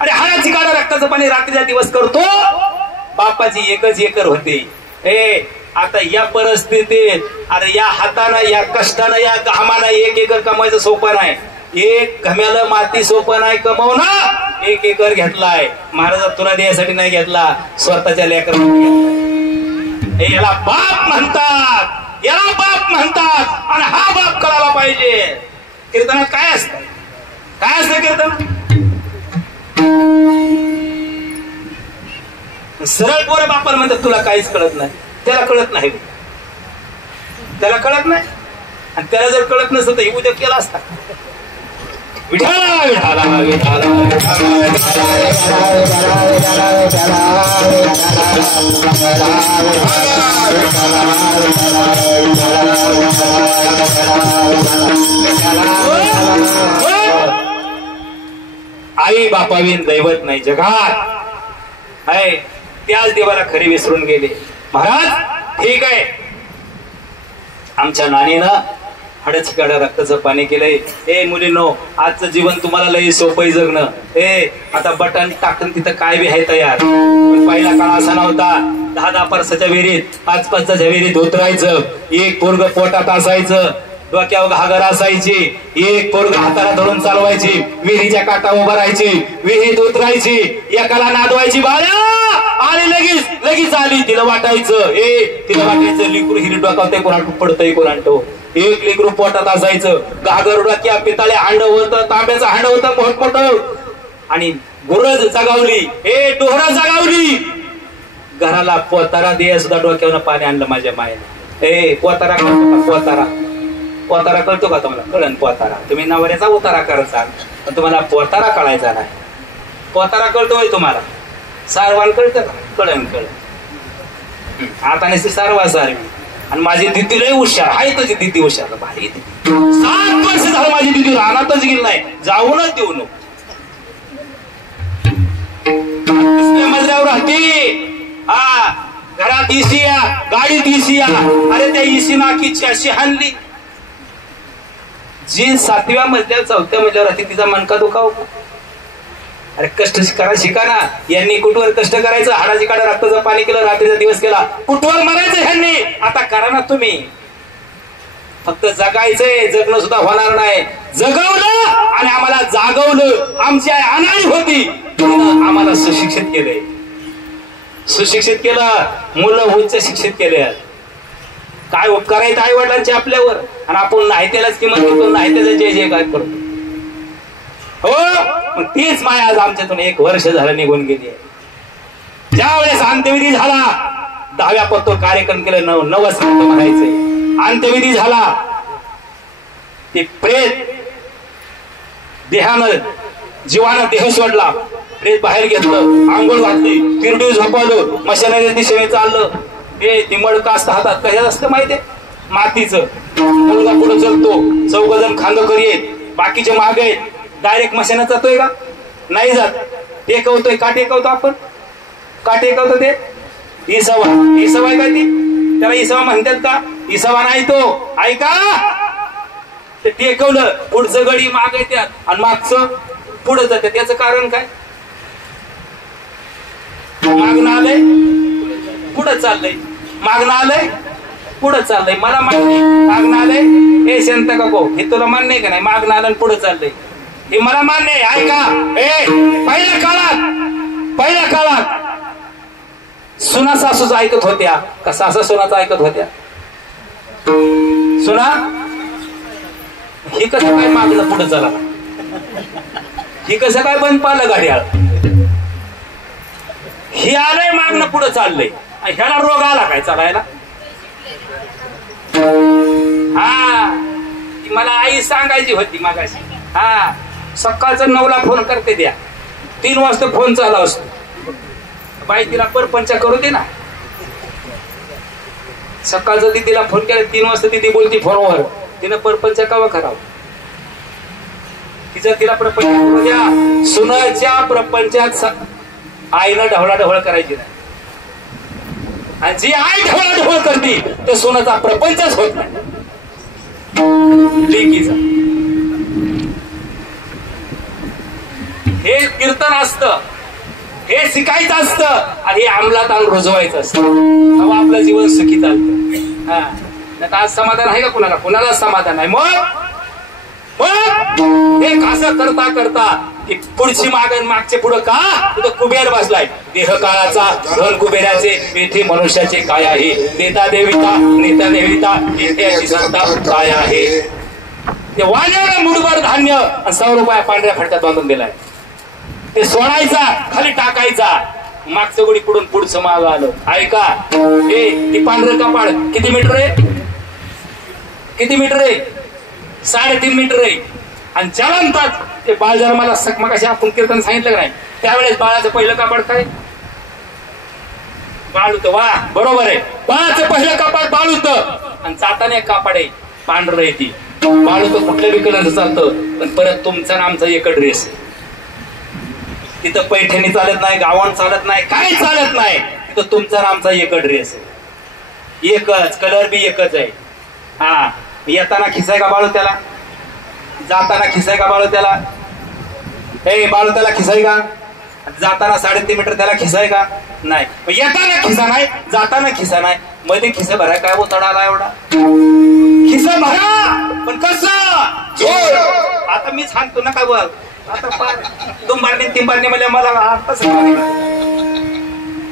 अरे हाडाची काढा रक्ताचं पाणी रात्रीचा दिवस करतो बापाची एकच एकर होती. आता या परिस्थितीत अरे या हातानं या कष्टानं या घामानं 1 एकर कमायचं सोपं नाही. एक घम्याला माती सोपं नाही कमवणं. 1 एकर घेतलाय महाराजा तुला द्यायसाठी नाही घेतला, स्वतःच्या लेकरांना घेतलाय. याला बाप म्हणतात, याला बाप म्हणतात आणि हा बाप करायला पाहिजे. कीर्तनात काय असतं, काय असतं कीर्तनात? सरळ पोरं बापाला म्हणतात तुला काहीच कळत नाही. त्याला कळत नाही, त्याला कळत नाही. आणि त्याला जर कळत नसतं तर ही उद्या केला असता. विठाला विठाला विठाला आई बापाविन दैवत नाही जगात आहे. त्याच देवाला खरी विसरून गेले. महाराज ठीक आहे, आमच्या नानीनं हाडचिकाडा रक्ताचं पाणी केलंय. मुलींनो आजचं जीवन तुम्हाला लई सोपं जगणं. आता बटन टाकून तिथं काय बी आहे तयार. पण पहिला काळ असा नव्हता. 10-10 परसाच्या विहिरीत 5-5च्या विहिरीत उतरायचं. एक पोरग पोटात असायचं, डोक्यावर घागर असायची. एक पोरग हाताला धरून चालवायची, विहिरीच्या काटा उभा राहायची, विहिरीत उतरायची, एकाला नादवायची बाळा आणि लगेच आली. तिला वाटायचं लिकरू हिरी डोकावतंय कोणाला पडतंय कोणाला. एक लेकरू पोटात असायचं. घागर डोक्या पिताळे हांड होतं, तांब्याचं हांड होतं मोठमोठं. आणि गुरज जगावली, डोहरा जगावली. घराला पोतारा दे सुद्धा डोक्यावर पाणी आणलं माझ्या मायेने. पोतारा पोतारा पोतारा कळतो का तुम्हाला? कळण पोतारा. तुम्ही नवऱ्याचा उतारा करायचा पण तुम्हाला पोतारा कळायचा नाही. पोतारा कळतोय तुम्हाला? सारवाल कळतं का? कळण कळण. आता नसते सारवा सारवी. आणि माझी दिदी लय हुशार आहे. तुझी दिदी हुशार भारी. 7 वर्ष झालं माझी दिदी रानातच गेली नाही, जाऊनच देऊ नको. मजल्यावर राहते. घरात इसिया, गाडीत इसिया. अरे त्या इसी नाकीची अशी हाणली. जी 7व्या मजल्यावर 4थ्या मजल्यावर राहते तिचा मनका दुखाव. अरे कष्ट करा शिका ना. यांनी कुठवर कष्ट करायचं, हाडाची काढा रक्ताचं पाणी केलं, रात्रीचा दिवस केला. कुठवर मरायचं ह्यांनी. आता करा ना तुम्ही. फक्त जगायचंय, जगणं सुद्धा होणार नाही. जगवलं आणि आम्हाला जागवलं. आमची आई अनाडी होती, आम्हाला सुशिक्षित केलंय. सुशिक्षित केलं, मुलं उच्च शिक्षित केले. काय उपकार आहेत आई वडिलांचे आपल्यावर. आणि आपण नाही त्यालाच किंमत देतो, नाही त्याला जे काय करतो. हो मग तीच माया आज आमच्यातून 1 वर्ष झालं निघून गेली आहे. ज्या वेळेस अंत्यविधी झाला, 10व्या पत्तो कार्यक्रम केलं, नवस म्हणायचे. अंत्यविधी झाला, ते प्रेत देहानं जीवानं देह सोडला. प्रेत बाहेर घेतलं, आंघोळ घातली, तिरडी झोपवलं, मशानाच्या दिशेने चाललं. ते मडकं असतं हातात, कशात असतं माहितीये? मातीचं. मुलगा पुढे चलतो, 4 जण खांदोकरी आहेत, बाकीचे मागे आहेत. डायरेक्ट मशानात जातोय का? नाही जात. टेकवतोय का? टेकवतो आपण का? टेकवतो ते इसावा. इसावा आहे का ती? त्याला इसावा म्हणतात का? इसावा नाही तो. ऐका, ते टेकवलं, पुढचं गडी मागे त्यात आणि मागचं पुढे जाते. त्याचं कारण काय? मागणं आलंय पुढं चाललंय, मागणं आलंय पुढं चाललंय. मला मान्य मागणं आलंय. शांत का गो, हे तुला मान्य आहे का नाही? मागणं आलं पुढं चाललंय हे मला मान्य आहे. ऐका, पहिल्या काळात सुना सासूच ऐकत होत्या का सासा सुनाचं ऐकत होत्या? सुना ही कसं काय मागणं पुढं चाला, ही कसं काय बंद पाहिलं गाड्या, हे आलंय मागणं पुढं चाललंय. ह्याला रोग आला काय चालायला? मला आई सांगायची होती मागाशी. सकाळचं 9ला फोन करते द्या, 3 वाजता फोन चालू असतो. बाई तिला परपंच करू दे ना. सकाळचं तिला फोन केला 3 वाजता ती बोलती फोनवर. तिनं परपंच कवा करावं? तिला प्रपंच करू द्या. सुनाच्या प्रपंचात आईनं ढवळाढवळ करायची नाही. आणि जी आई ढवळाढवळ करते ते सुनाचा प्रपंचच होत नाही. लेकीचा हे कीर्तन असतं. हे शिकायचं असतं आणि हे अंमलात आणून रुजवायचं असतं, तेव्हा आपलं जीवन सुखी चालतं. हा, नाही आज समाधान आहे का कुणाला? कुणाला समाधान आहे. मग हे असं करता करता पुढची मागचे पुढं का तिथं कुबेर बसलाय. देह काळाचा धन कुबेराचे, येथे मनुष्याचे काय आहे. देता देविता नेता देविता, येथे याची सत्ता काय आहे. ते वाण्याला मुठभर धान्य आणि 100 रुपये पांढऱ्या फटक्यात बांधून दिलाय. ते सोडायचा, खाली टाकायचा, मागचं गोडी पुढून पुढचं माग आलं. ऐका, हे ती पांढरं कपाळ किती मीटर आहे? किती मीटर आहे? 3.5 मीटर आहे. आणि ज्याला म्हणतात ते बाळ जन्माला मग अशी आपण कीर्तन सांगितलं का नाही, त्यावेळेस बाळाचं पहिलं कापड काय? बाळ होतं. वा, बरोबर आहे. बाळाचं पहिलं कापड बाळ होतं आणि जाताना एक कापड आहे पांढरं आहे. ती बाळ होतं कुठल्या बी कलरचं चालतं, पण परत तुमचा आणि आमचा एक ड्रेस. तिथं पैठणी चालत नाही, गावण चालत नाही, काय चालत नाही. तिथं तुमचा आणि आमचा एक ड्रेस, एकच कलर बी एकच आहे. हा, येताना खिसाय का बाळू त्याला? जाताना खिसाय का बाळू त्याला? हे बाळू त्याला खिसाय का? जाताना 3.5 मीटर त्याला खिसाय का? नाही. येताना खिसा नाही, जाताना खिसा नाही. मध्ये खिसा भरा काय उतडा आला एवढा? खिसा भरा, पण कसं? आता मी सांगतो ना का बघ, आता 2 बारणी 3 बारणी मला आता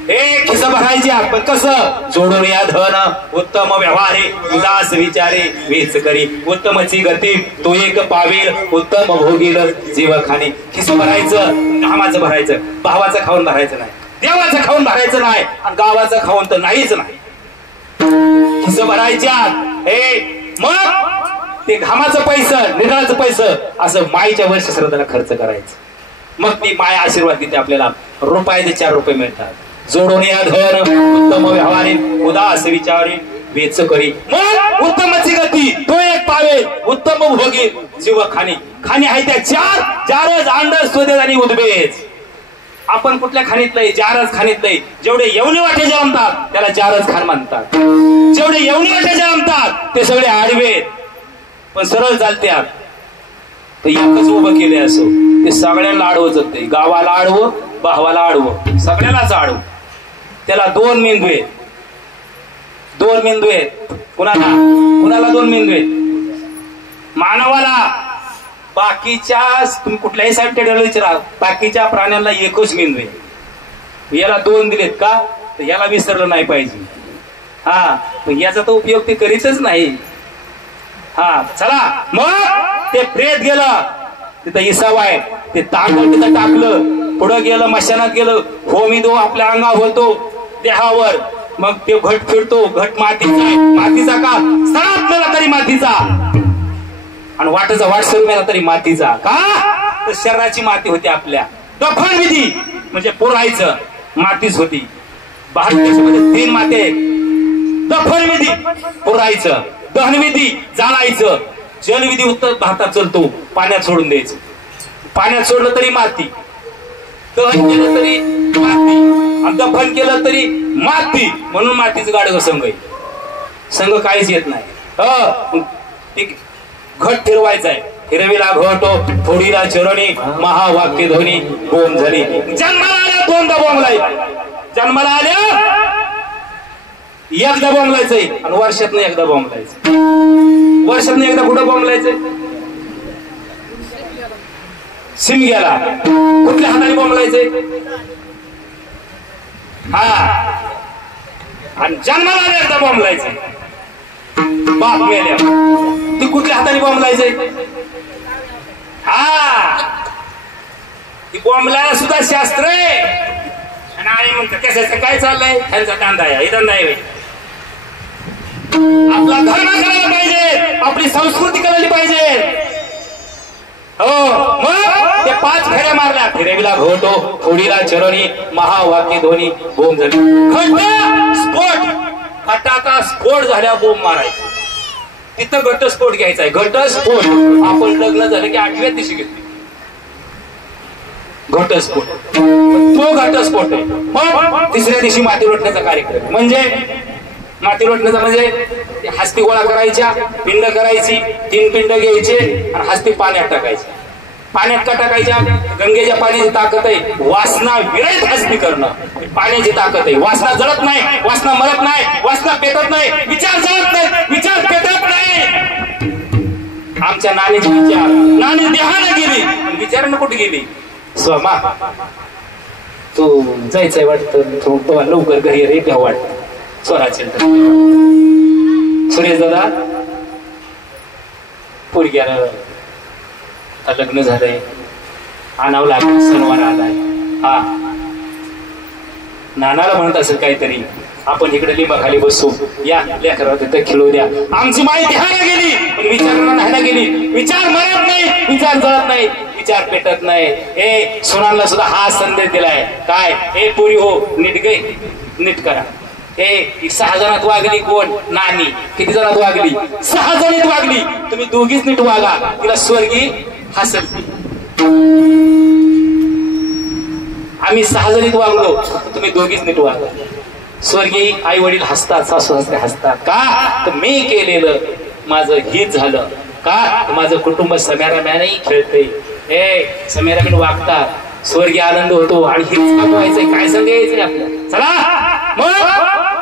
हे खिसा भरायचे, पण कसं? जोडून या धन उत्तम व्यवहारे, उदास विचारे वेच करी. उत्तमची गती तो एक पावेल, उत्तम भोगील जीव खाणे. खिसा भरायचं, घामाचं भरायचं, भावाचं खाऊन भरायचं नाही, देवाचं खाऊन भरायचं नाही, आणि गावाचं खाऊन तर नाहीच नाही. खिसा भरायच्या. हे मग ते घामाचं पैसं, निराळाचं पैसं असं माईच्या वर्ष श्रद्धाला खर्च करायचं. मग ती माय आशीर्वाद देते आपल्याला. रुपयाचे 4 रुपये मिळतात. जोडून या धन उत्तम व्यवहारी, उदास विचारी वेच करी. मग उत्तमची गती तो एक पावेल, उत्तम भोगी जीव खाणी. खाणी आहे त्या 4, जारज अंडज स्वदेज आणि उद्भेज. आपण कुठल्या खाणीतलंय? जारज खाणीतलंय. जेवढे येवणी वाटे जन्मतात त्याला जारज खान म्हणतात. जेवढे येवणी वाटे जन्मतात ते सगळे आडवे पण सरळ चालत्यात. तर एकच उभं केले असो, ते सगळ्यांना आडवं जाते. गावाला आडवं, भावाला आडवं, सगळ्यालाच आडवं. त्याला 2 मेंदू आहेत. 2 मेंदू आहेत. कुणाला 2 मेंदू आहेत? मानवाला. बाकीच्या तुम्ही कुठल्याही साईड विचारा, बाकीच्या प्राण्यांना एकच मेंदू आहे. याला 2 दिलेत का? तर याला विसरलं नाही पाहिजे. हा, पण याचा तर उपयोग ते करीतच नाही. हा, चला मग ते प्रेत गेलं, तिथं इसावा आहे, ते तांदूळ तिथं टाकलं, पुढं गेलं, मशानात गेलं, होमिदो आपल्या अंगावर होतो, देहावर. मग ते घट फिरतो, घट मातीचा आहे. मातीचा का? सणात मेला तरी मातीचा, आणि वाटचा वाट सर मेला तरी मातीचा. का? तर शरीराची माती होती आपल्या. दफन विधी म्हणजे पुरायचं मातीच होती. भारत देशामध्ये 3 माती आहेत. दफन विधी पुरायचं, दहनविधी जाळायचं, जलविधी उत्तर भारतात चालतो, पाण्यात सोडून द्यायचं. पाण्यात सोडलं तरी माती, दहन केलं तरी माती, आणि दफन केलं तरी माती. म्हणून मातीचं गाडगं संघ आहे. संघ काहीच येत नाही. घट फिरवायचा आहे. फिरविला घटो फोडीला चरणी, महावाक्य ध्वनी बोंब झाली. जन्माला आल्या 2दा बोंबलाय. जन्माला आल्या एकदा बोंबलायचंय, आणि वर्षातनं एकदा बोंबलायचं. वर्षातनं एकदा कुठं बोंबलायचंय? शिमग्याला. कुठल्या हाताने बोंबलायचंय? हा, आणि जन्माला आल्या एकदा बोंबलायचंय. बाप मेल्या ती कुठल्या हाताने बोंबलायचंय? हा, ती बोंबलायला सुद्धा शास्त्र आहे. आणि म्हणतात कशाचं काय चाललंय? ह्यांचा धंदा आहे. धंदा आहे. आपला धर्म करायला पाहिजे, आपली संस्कृती करायला पाहिजे. हो, मग ते 5 फेऱ्या मारल्या. फिरविला घोटो फोडीला चरणी, महावाक्य ध्वनी बोंब झाली. घटस्फोट, घटाचा स्फोट झाल्या बोंब मारायची. तिथं घटस्फोट घ्यायचा आहे. घटस्फोट आपण लग्न झालं की 8व्या दिवशी घेतली घटस्फोट. तो घटस्फोट आहे. मग 3ऱ्या दिवशी माती लोटण्याचा कार्यक्रम. म्हणजे माती लोटण्याचा म्हणजे हस्ती गोळा करायच्या, पिंड करायची, 3 पिंड घ्यायचे आणि हस्ती पाण्यात टाकायची. पाण्यात का टाकायच्या? गंगेच्या पाण्याची ताकद आहे वासना विरहित हस्ती करणं, पाण्याची ताकद आहे. वासना जळत नाही, वासना मरत नाही, वासना पेटत नाही, विचार जळत नाही, विचार पेटत नाही. आमच्या नानीचे विचार, नानी देहानं गेली पण विचारानं कुठे गेली? स्वमा तू जायचंय वाटतं, तू लवकर घरी रे तेव्हा वाटत. स्वराचे सुरेश दादा पोरग्यानं आता लग्न झालंय, आणावं लागेल, सणवार आलाय. हा नानाला म्हणत असेल काहीतरी, आपण इकडे लिंबाखाली बसू, या लेकराला तिथं खेळू द्या. आमची माई ध्याना गेली पण विचारांना न्हायला गेली. विचार मरत नाही, विचार जळत नाही, विचार पेटत नाही. हे सुनांना सुद्धा हा संदेश दिलाय काय? हे पुरी हो नीट गे, नीट करा. हे 6 जणात वागली कोण? नानी. किती जणात वागली? 6 जणीत वागली. तुम्ही दोघीच नीट वागा, तिला स्वर्गी हसल. आम्ही 6 जणीत वागलो, तुम्ही दोघीच नीट वागा. स्वर्गीय आई वडील हसतात, सासू सासरे हसतात. का? तर मी केलेलं माझं हित झालं. का? माझं कुटुंब समेराम्यानेही खेळतंय. हे समेराम्याने वागतात, स्वर्गीय आनंद होतो. आणि हित व्हायचंय, काय सांगायचंय आपल्याला? चला मग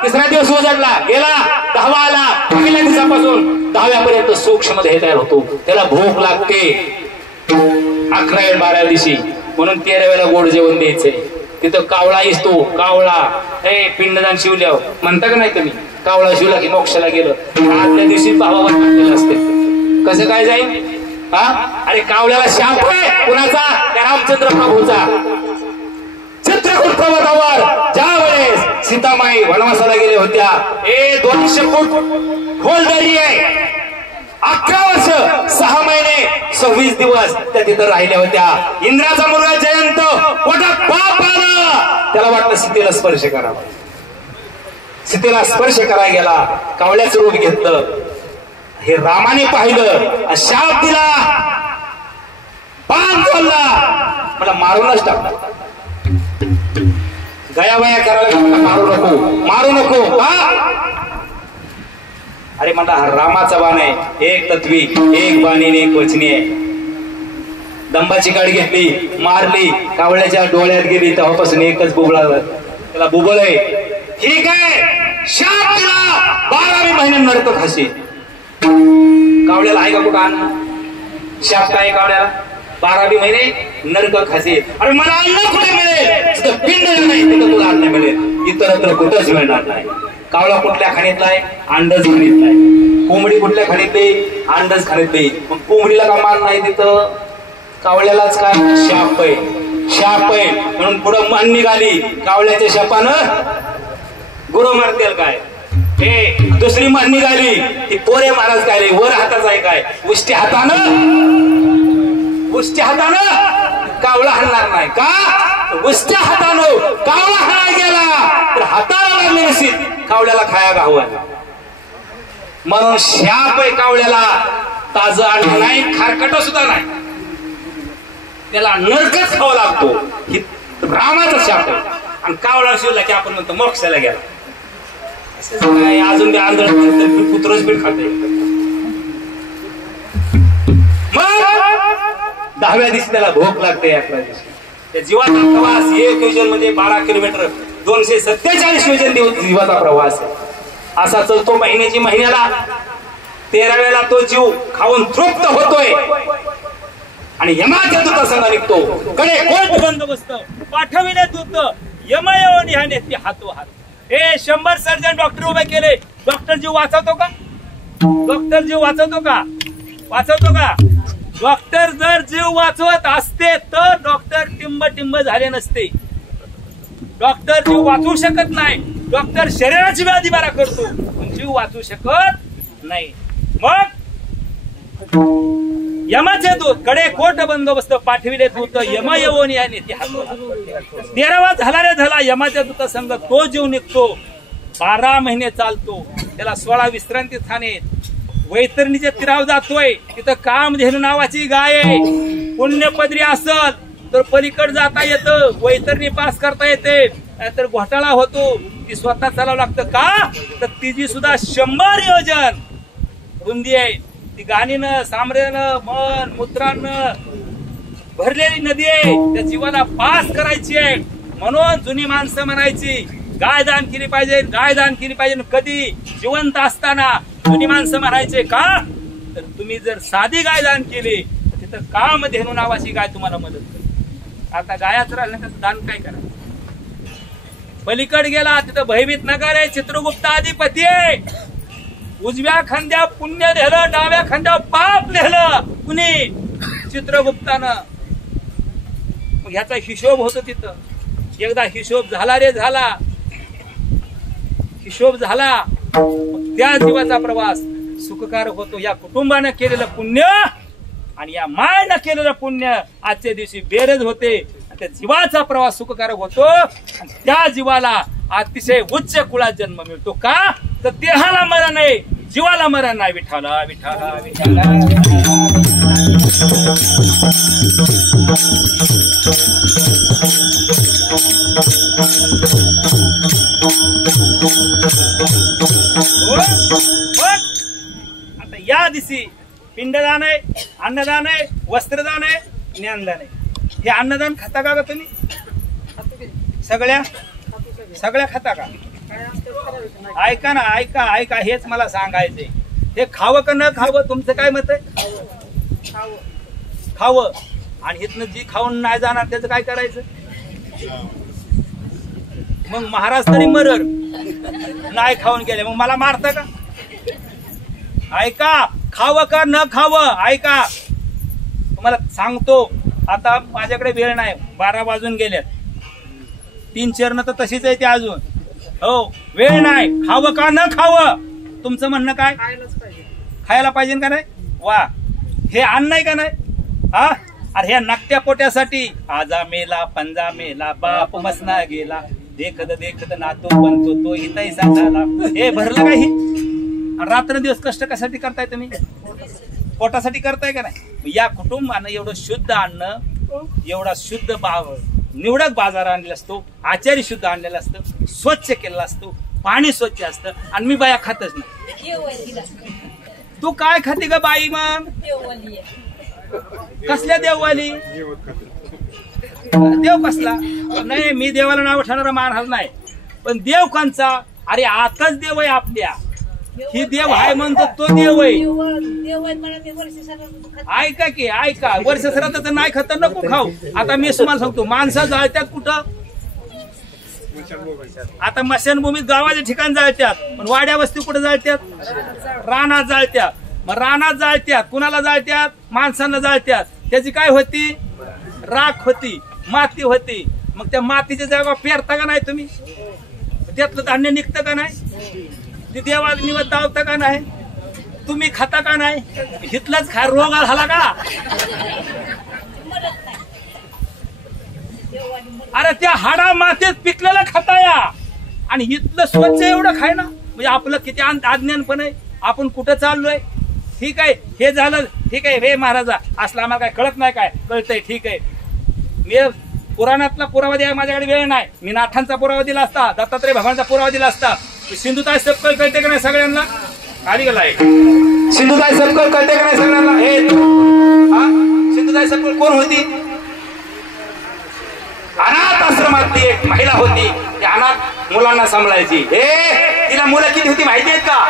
3रा दिवस उजाडला गेला, 10वा आला. पहिल्या दिवसापासून 10व्यापर्यंत सूक्ष्म ध्येय तयार होतो. त्याला भूक लागते 11व्या 12व्या दिवशी, म्हणून 13व्याला गोड जेवण द्यायचंय. तिथं कावळा येतो, कावळा. हे पिंडदान शिवल्या म्हणता का नाही तुम्ही? कावळा शिवला की मोक्षाला गेलं. आदल्या दिवशी भावावर टाकलेलं असते. कसं काय जाईल? हा अरे कावळ्याला शाप आहे कुणाचा? त्या रामचंद्र प्रभूचा. चित्रकूट पर्वतावर ज्या वेळेस सीतामाई वनवासाला गेल्या होत्या, 200 फूट खोल दरी आहे. 11 वर्ष 6 महिने 26 दिवस त्या तिथं राहिल्या होत्या. इंद्राचा मुलगा जयंत पोटात पाप आला, त्याला वाटलं सीतेला स्पर्श करावा. सीतेला स्पर्श करायला गेला, कावळ्याचं रूप घेतलं. हे रामाने पाहिलं, शाप दिला, बाण चालला, मला मारूनच टाकला. गयावया करायला मारू नको, मारू नको. का? अरे म्हणता हा रामाचा बाण आहे, एक तत्वी, एक बाणी, एक वचनी आहे. दंबाची काडी घेतली, मारली, कावळ्याच्या डोळ्यात गेली, तेव्हापासून एकच बुबळा, त्याला बुबळ आहे. ठीक आहे, शाप दिला, 12 महिने नरक खाशी. कावळ्याला आहे का कुठं अन्न? शाप काय कावळ्याला? 12 महिने नरक खाशी. अरे मला अन्न कुठे मिळेल? तिथं पिंड नाही, तिथं तुला अन्न मिळेल, इतरत्र कुठंच मिळणार नाही. कावळा कुठल्या खाणीतला आहे? अंडच खाणीतला आहे. कोंबडी कुठल्या खाणीतली? अंडच खाणीतली. मग कोंबडीला का मान नाही तिथं? कावळ्यालाच काय? शाप आहे, शाप आहे. म्हणून पुढं मान निघाली. कावळ्याच्या शापानं गुरु मारतील काय? हे दुसरी मान निघाली, ती पोरे महाराज काय रे? वर हाताच आहे काय? उष्टी हातानं, उष्टी हातानं कावळा हाणणार नाही. का? उष्ट्या हातानं कावळा हाणायला गेला तर हाताला लागले नसेल, कावळ्याला खाया गावं. म्हणून शाप आहे कावळ्याला. ताजं अन्न नाही, खारकट सुद्धा नाही, त्याला नरकच खावा लागतो. ही रामाचा शाप आहे. आणि कावळा शिवला की आपण म्हणतो मोक्षाला गेला. अजून आंधळ पुत्रच बीट खाते. मग 10व्या दिवशी त्याला भूक लागते. 11व्या दिवशी त्या जीवाचा प्रवास 1 योजन म्हणजे 12 किलोमीटर, 247 योजन जीवाचा प्रवास असा चलतो. महिन्याला 13व्याला तो जीव खाऊन तृप्त होतोय आणि यमाच्या दूतासंग निघतो. कडे कोट बंदोबस्त पाठविले दूत, यमयोन ह्या नेते हातोहात. हे 100 सर्जन डॉक्टर उभे केले. डॉक्टर जीव वाचवतो का? डॉक्टर जीव वाचवतो का? वाचवतो का? डॉक्टर जर जीव वाचवत असते तर डॉक्टर टिंब झाले नसते. डॉक्टर जीव वाचवू शकत नाही. डॉक्टर शरीराची व्याधी बरा करतो पण जीव वाचवू शकत नाही. मग यमाचे दूत कडे कोट बंदोबस्त पाठविले दूत, यम येऊन या नेते हातोहात. 13वा झाला रे झाला. यमाच्या दूता संघ तो जीव निघतो. 12 महिने चालतो. त्याला 16 विश्रांती स्थाने, वैतरणीच्या तीरावर जातोय. तिथं कामधेनू नावाची गाय आहे. पुण्यपदरी असल तर पलीकड जाता येतं, वैतरणी पास करता येते. तर घोटाळा होतो, ती स्वतः चालावं लागतं. का? तर तिची सुद्धा 100 योजन रुंदी आहे. ती गाणीनं, सामरेनं, मन मूत्रानं भरलेली नदी आहे, त्या जीवाला पास करायची आहे. म्हणून जुनी माणसं म्हणायची गाय दान केली पाहिजे, गाय दान केली पाहिजे. कधी जिवंत असताना जुनी माणसं म्हणायचे का, तर तुम्ही जर साधी गाय दान केली तर तिथं कामधेनू नावाची गाय तुम्हाला मदत करते. आता गायाच राहिलं तर दान काय करा. पलीकड गेला तिथं भयभीत नगर आहे, चित्रगुप्त अधिपती आहे. उजव्या खांद्या पुण्य लिहिलं, डाव्या खांद्या पाप लिहिलं कुणी, चित्रगुप्तानं. मग ह्याचा हिशोब होतो तिथं. एकदा हिशोब झाला रे झाला, हिशोब झाला, त्या जीवाचा प्रवास सुखकारक होतो. या कुटुंबानं केलेलं पुण्य आणि या मायनं केलेलं पुण्य आजच्या दिवशी बेरज होते. त्या जीवाचा प्रवास सुखकारक होतो आणि त्या जीवाला अतिशय उच्च कुळात जन्म मिळतो. का तर देहाला मरण नाही, जीवाला मरण नाही. विठाला विठाला विठाला. आता या दिवशी पिंडदान आहे, अन्नदान आहे, वस्त्रदान आहे, ज्ञानदान आहे. हे अन्नदान खाता का तुम्ही? सगळ्या खाता का? ऐका ना, ऐका ऐका, हेच मला सांगायचंय. हे खावं का न खावं, तुमचं काय मत आहे? खावं. आणि इथनं जी खाऊन नाही जाणार त्याचं काय करायचं? मग महाराज तरी मरर नाही खाऊन गेले, मग मला मारता का? ऐका, खावं का न खावं ऐका, तुम्हाला सांगतो. आता माझ्याकडे वेळ नाही, 12 वाजून गेल्यात. 3 चरण तर तशीच आहे ते अजून. हो, वेळ नाही. खावं का न खावं, तुमचं म्हणणं काय? खायला पाहिजे का नाही? वा, हे अन्न आहे का नाही? हा, अरे ह्या नाकट्या पोट्यासाठी आजा मेला पंजा मेला, बाप मसना गेला, देखत देखत नातो बनतो तो हिताईसा झाला. हे भरलं काही? रात्र दिवस कष्ट कशासाठी करताय तुम्ही? पोटासाठी करताय का नाही? या कुटुंबानं एवढं शुद्ध अन्न, एवढा शुद्ध निवडक बाजार आणलेला असतो, आचारी शुद्ध आणलेला असतं, स्वच्छ केलेला असतो, पाणी स्वच्छ असतं, आणि मी बाया खातच नाही. तू काय खाते ग बाई? मग कसल्या देववाली? देव कसला? नाही, मी देवाला नाव ठेवणारा माणूस नाही, पण देव कोणचा? अरे आताच देव आहे आपल्या. ही देव आहे म्हणतो तो देव आहे. ऐका की ऐका, वर्ष श्राद्धाचं नाही खात नको खाऊ. आता मी तुम्हाला सांगतो, माणसं जाळत्यात कुठं? आता मशानभूमीत गावाच्या ठिकाणी जाळत्यात, पण वाड्या वस्ती कुठे जाळत्यात? रानात जाळत्यात. मग रानात जाळत्यात, कुणाला जाळत्यात? माणसांना जाळत्यात. त्याची काय होती? राख होती, माती होती. मग त्या मातीच्या जागा पेरता का नाही तुम्ही? त्यातलं धान्य निघतं का नाही? ते देवाला निवत दावता का नाही? तुम्ही खाता का नाही? हितलाच खा रोग झाला का? अरे त्या हाडा मातीत पिकलेलं खाताया आणि हितलं स्वच्छ एवढं खाय ना. म्हणजे आपलं किती अज्ञानपण आहे. आपण कुठं चाललोय? ठीक आहे, हे झालं ठीक आहे. हे महाराजा असलं आम्हाला काय कळत नाही काय? कळतंय, ठीक आहे. मी पुराणातला पुरावा द्या, माझ्याकडे वेळ नाही. मी नाथांचा पुरावा दिला असता, दत्तात्रय भगवानचा पुरावा दिला असता. सिंधुताई सपकाळ कळते का नाही सगळ्यांना? खाली गेला आहे. सिंधुताई सपकाळ कळते का नाही सगळ्यांना? हे सिंधुताई सपकाळ कोण होती? अनाथ आश्रमातली एक महिला होती. त्या अनाथ मुलांना सांभाळायची. हे तिला मुलं किती होती माहिती आहेत का?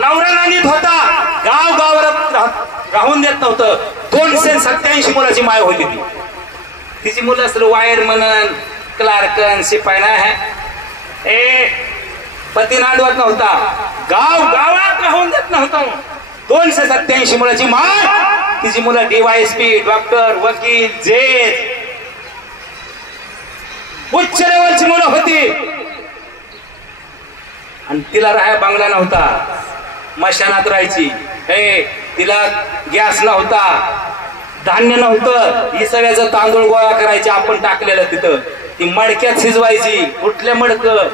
नवरा नीट होता, गावावर राहून देत नव्हतं. 287 मुलाची माय होती ती. तिची मुलं असलं वायर म्हणन, क्लार्कन, शिपाई नाही. पती नांदवत नव्हता, गावात राहून देत नव्हता. 287 मुलाची माय. तिची मुलं DYSP, डॉक्टर, वकील, जज, उच्च लेवलची मुलं होती. आणि तिला राहायला बंगला नव्हता, मशानात राहायची. तिला गॅस नव्हता, धान्य नव्हतं. ही सगळ्याचं तांदूळ गोळा करायचे आपण टाकलेलं तिथं. ती मडक्यात शिजवायची. कुठल्या मडकं?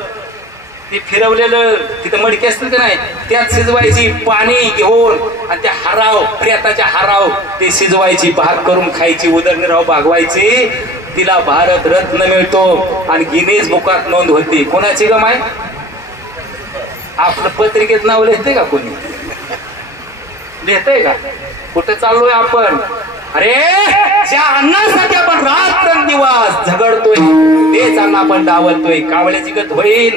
ते फिरवलेलं तिथं मडके असतील का नाही, त्यात शिजवायची. पाणी घेऊन आणि त्या हराव, प्रेताच्या हराव ते शिजवायची, भात करून खायची, उदरनिर्वाह भागवायची. तिला भारत रत्न मिळतो आणि गिनीज बुकात नोंद होती. कोणाची ग माय? आपलं पत्रिकेत नाव लिहिते का कोणी? लिहितंय का? कुठे चाललोय आपण? अरे ज्या अन्नासाठी आपण रात्रंदिवस झगडतोय तेच अन्न आपण डावलतोय, कावळ्याची गत होईल.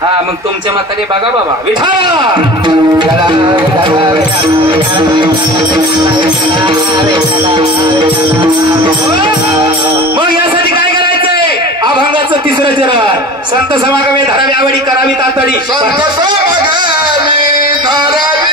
हा मग तुमच्या मताने बघा बाबा. विठ्ठल मग यासाठी काय करायचंय? अभंगाचं तिसरं चरण. संत समागमे धरावी आवडी करावी तातडी. संत समागमे धरावी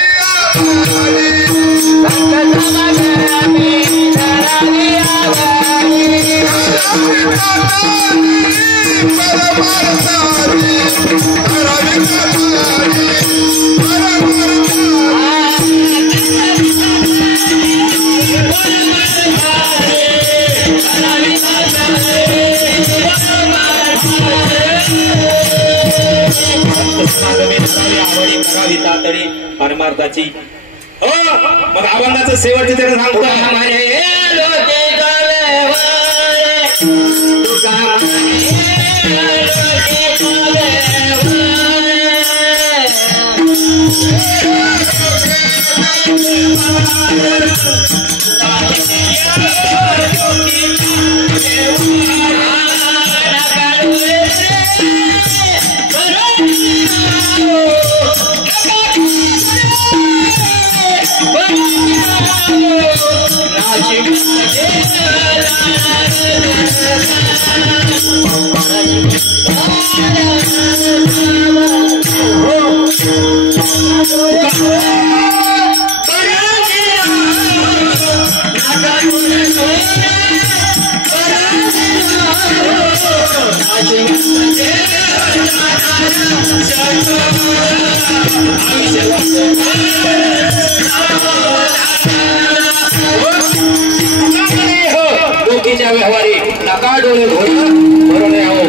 करावी तातडी परमार्थाची. हो मग अभंगाचं शेवटचे चरण सांगतो. लोकीच्या व्यवहारी नका डोळे भरून यावं.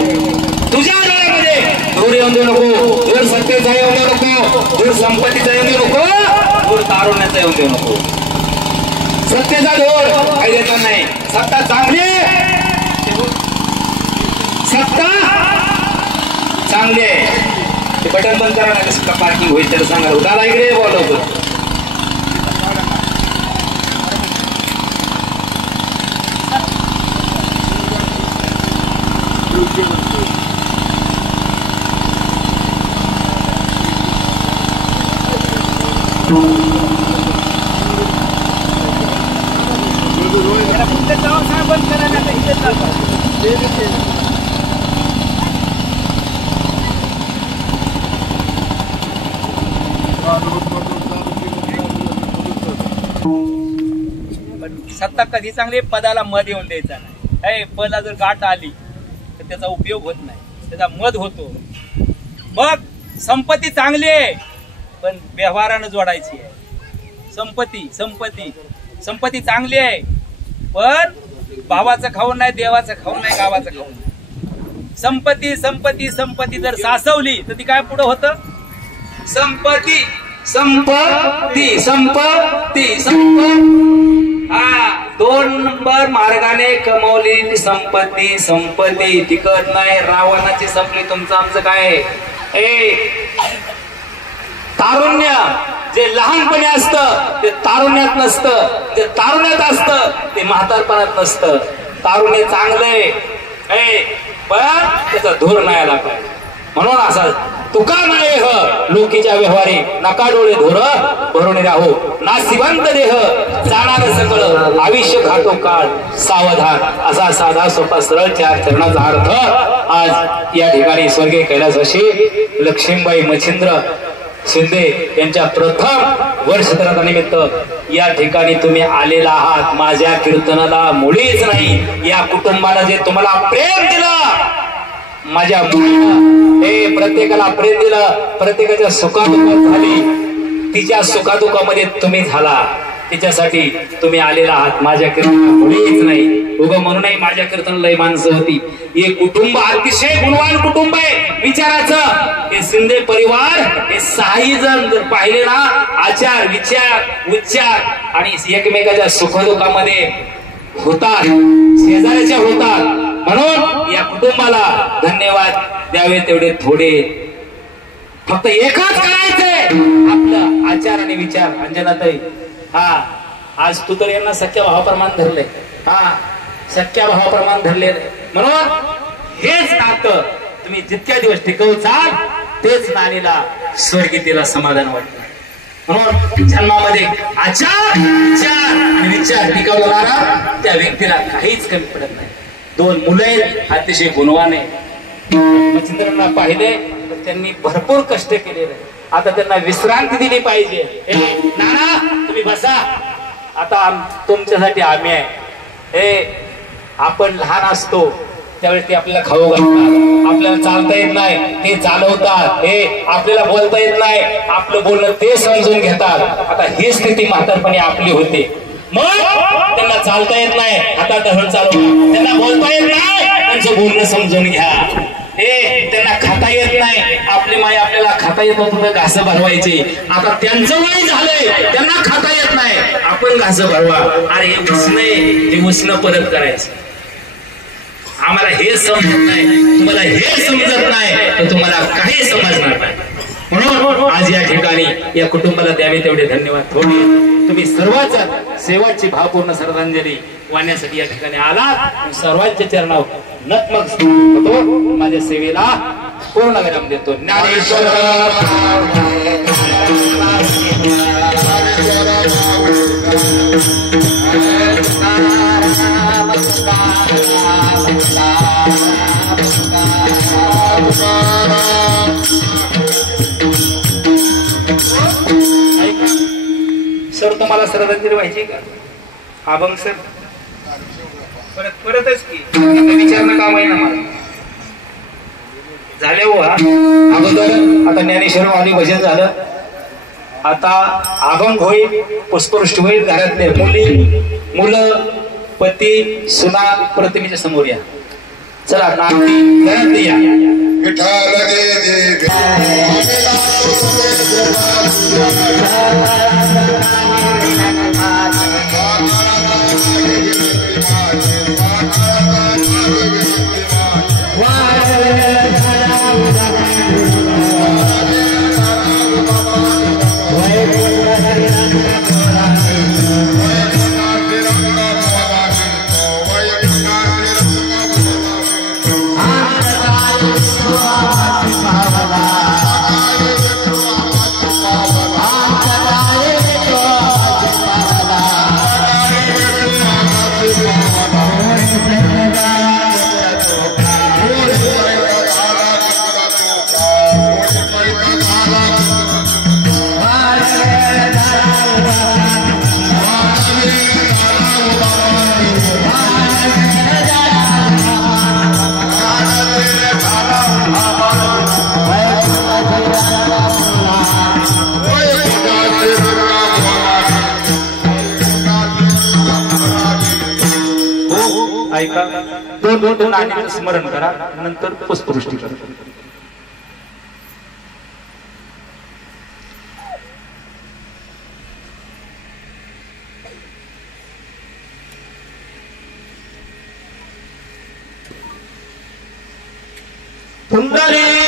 तुझ्या डोळ्यामध्ये दूर येऊन देऊ नको, दूर सत्तेचा येऊन देऊ नको, दूर संपत्तीचा येऊन देऊ नको, दूर तारुण्याचा येऊन देऊ नको. सत्तेचा धोर काही देणार नाही. सत्ता चांगली, सत्ता चांगली आहे. ते बटन बंद करा ना, कसं पार्किंग होईल त्याला सांगा. उडाला इकडे बोलवतो. सत्ता कधी चांगली, पदाला मध येऊन द्यायचा नाही. पदाला जर गाठ आली तर त्याचा उपयोग होत नाही, त्याचा मध होतो. मग संपत्ती चांगली आहे पण व्यवहारानं जोडायची आहे. संपत्ती संपत्ती संपत्ती चांगली आहे पण भावाचं खाऊन नाही, देवाचं खाऊन नाही, गावाचं खाऊन नाही. संपत्ती संपत्ती संपत्ती जर सासवली तर ती काय पुढं होतं? संपत्ती संपत्ती संपत्ती संपत्ती. हा दोन नंबर मार्गाने कमवलेली संपत्ती संपत्ती टिकत नाही. रावणाची संपली, तुमचं आमचं काय? तारुण्य जे लहानपणी असतं ते तारुण्यात नसतं, जे तारुण्यात असतं ते म्हातारपणात नसतं. तारुण्य चांगलंय पण त्याचा धूर नाही आला पाहिजे. म्हणून असा तुका नाही लोकीच्या व्यवहारी नका डोळे धोर भरून राहू. नाशिवंत देह जाणार सगळं आयुष्य खातो काळ सावधान. असा साधा सोपा सरळ चार चरणाचा अर्थ आज या ठिकाणी स्वर्गीय कैलासवासी लक्ष्मीबाई मच्छिंद्र शिंदे यांच्या प्रथम वर्षश्राद्धानिमित्त या ठिकाणी तुम्ही आलेला आहात. माझ्या कीर्तनाला मुळीच नाही. या कुटुंबाला जे तुम्हाला प्रेम दिलं, माझ्या मुलीनं प्रत्येकाला प्रेम दिलं, प्रत्येकाच्या सुखादुखात झाली, तिच्या सुखादुखामध्ये तुम्ही झाला, तिच्यासाठी तुम्ही आलेला आहात. माझ्या कीर्तनाला मुळीच नाही. उगं म्हणूनही माझ्या कीर्तनाला लय माणसं होती. हे कुटुंब अतिशय गुणवान कुटुंब आहे विचाराचं. हे शिंदे परिवार हे 6 जण जर पाहिले ना, आचार विचार उच्चार आणि एकमेकाच्या सुखदुःखामध्ये होतात, शेजाऱ्याच्या होतात. म्हणून या कुटुंबाला धन्यवाद द्यावे तेवढे थोडे. फक्त एकच करायचंय, आपलं आचार आणि विचार. अंजनाताई हा आज तू तर यांना सख्या भावाप्रमाणे धरले, हा सख्या भावाप्रमाणे धरले, म्हणून हेच नातं तुम्ही जितक्या दिवस टिकवचाल तेच नानीला स्वर्गीतेला समाधान वाटतं. म्हणून जन्मामध्ये आचार विचार आणि विचार टिकवणारा त्या व्यक्तीला काहीच कमी पडत नाही. 2 मुलं आहेत, अतिशय गुणवान आहे. मच्छिंद्रांना पाहिले तर त्यांनी भरपूर कष्ट केलेले. आता त्यांना विश्रांती दिली पाहिजे. नाना तुम्ही बसा, आता तुमच्यासाठी आम्ही आहे. हे आपण लहान असतो त्यावेळेस ते आपल्याला खाऊ घालतात, आपल्याला चालता येत नाही ते चालवतात, हे आपल्याला बोलता येत नाही आपलं बोलणं ते समजून घेतात. आता ही स्थिती म्हातारपणी आपली होती. मग त्यांना चालता येत नाही आता धरण चालवतात, त्यांना बोलता येत नाही त्यांचं बोलणं समजून घ्या. हे त्यांना खाता येत नाही, आपली माय आपल्याला खाता येत होतं घास भरवायचे. आता त्यांचं वय झालंय त्यांना खाता येत नाही, आपण घास भरवा. अरे हे उसणं परत करायचं. आम्हाला हे समजत नाही, तुम्हाला हे समजत नाही तर तुम्हाला काही समजणार नाही. म्हणून आज या ठिकाणी या कुटुंबाला द्यावे तेवढे धन्यवाद. थोडी तुम्ही सर्वच सेवाची भावपूर्ण श्रद्धांजली वाहण्यासाठी या ठिकाणी आलात. सर्वांच्या चरणावर नतमस्तक होतो. माझ्या सेवेला पूर्ण विराम देतो. ज्ञानेश्वर सर तुम्हाला श्रद्धांजली व्हायची का? अभंग सर परतच की विचारणं काम आहे ना मला. झाले हो हा अगोदर आता ज्ञानेश्वर वाणी भजन झालं, आता अभंग होईल, पुष्पवृष्टी होईल. घरातले मुलं पती सुना प्रतिमेच्या समोर या. चला नाती घरात या. ऐका, दोन नानीचं स्मरण करा, नंतर पुष्पवृष्टी करा. पुंडरी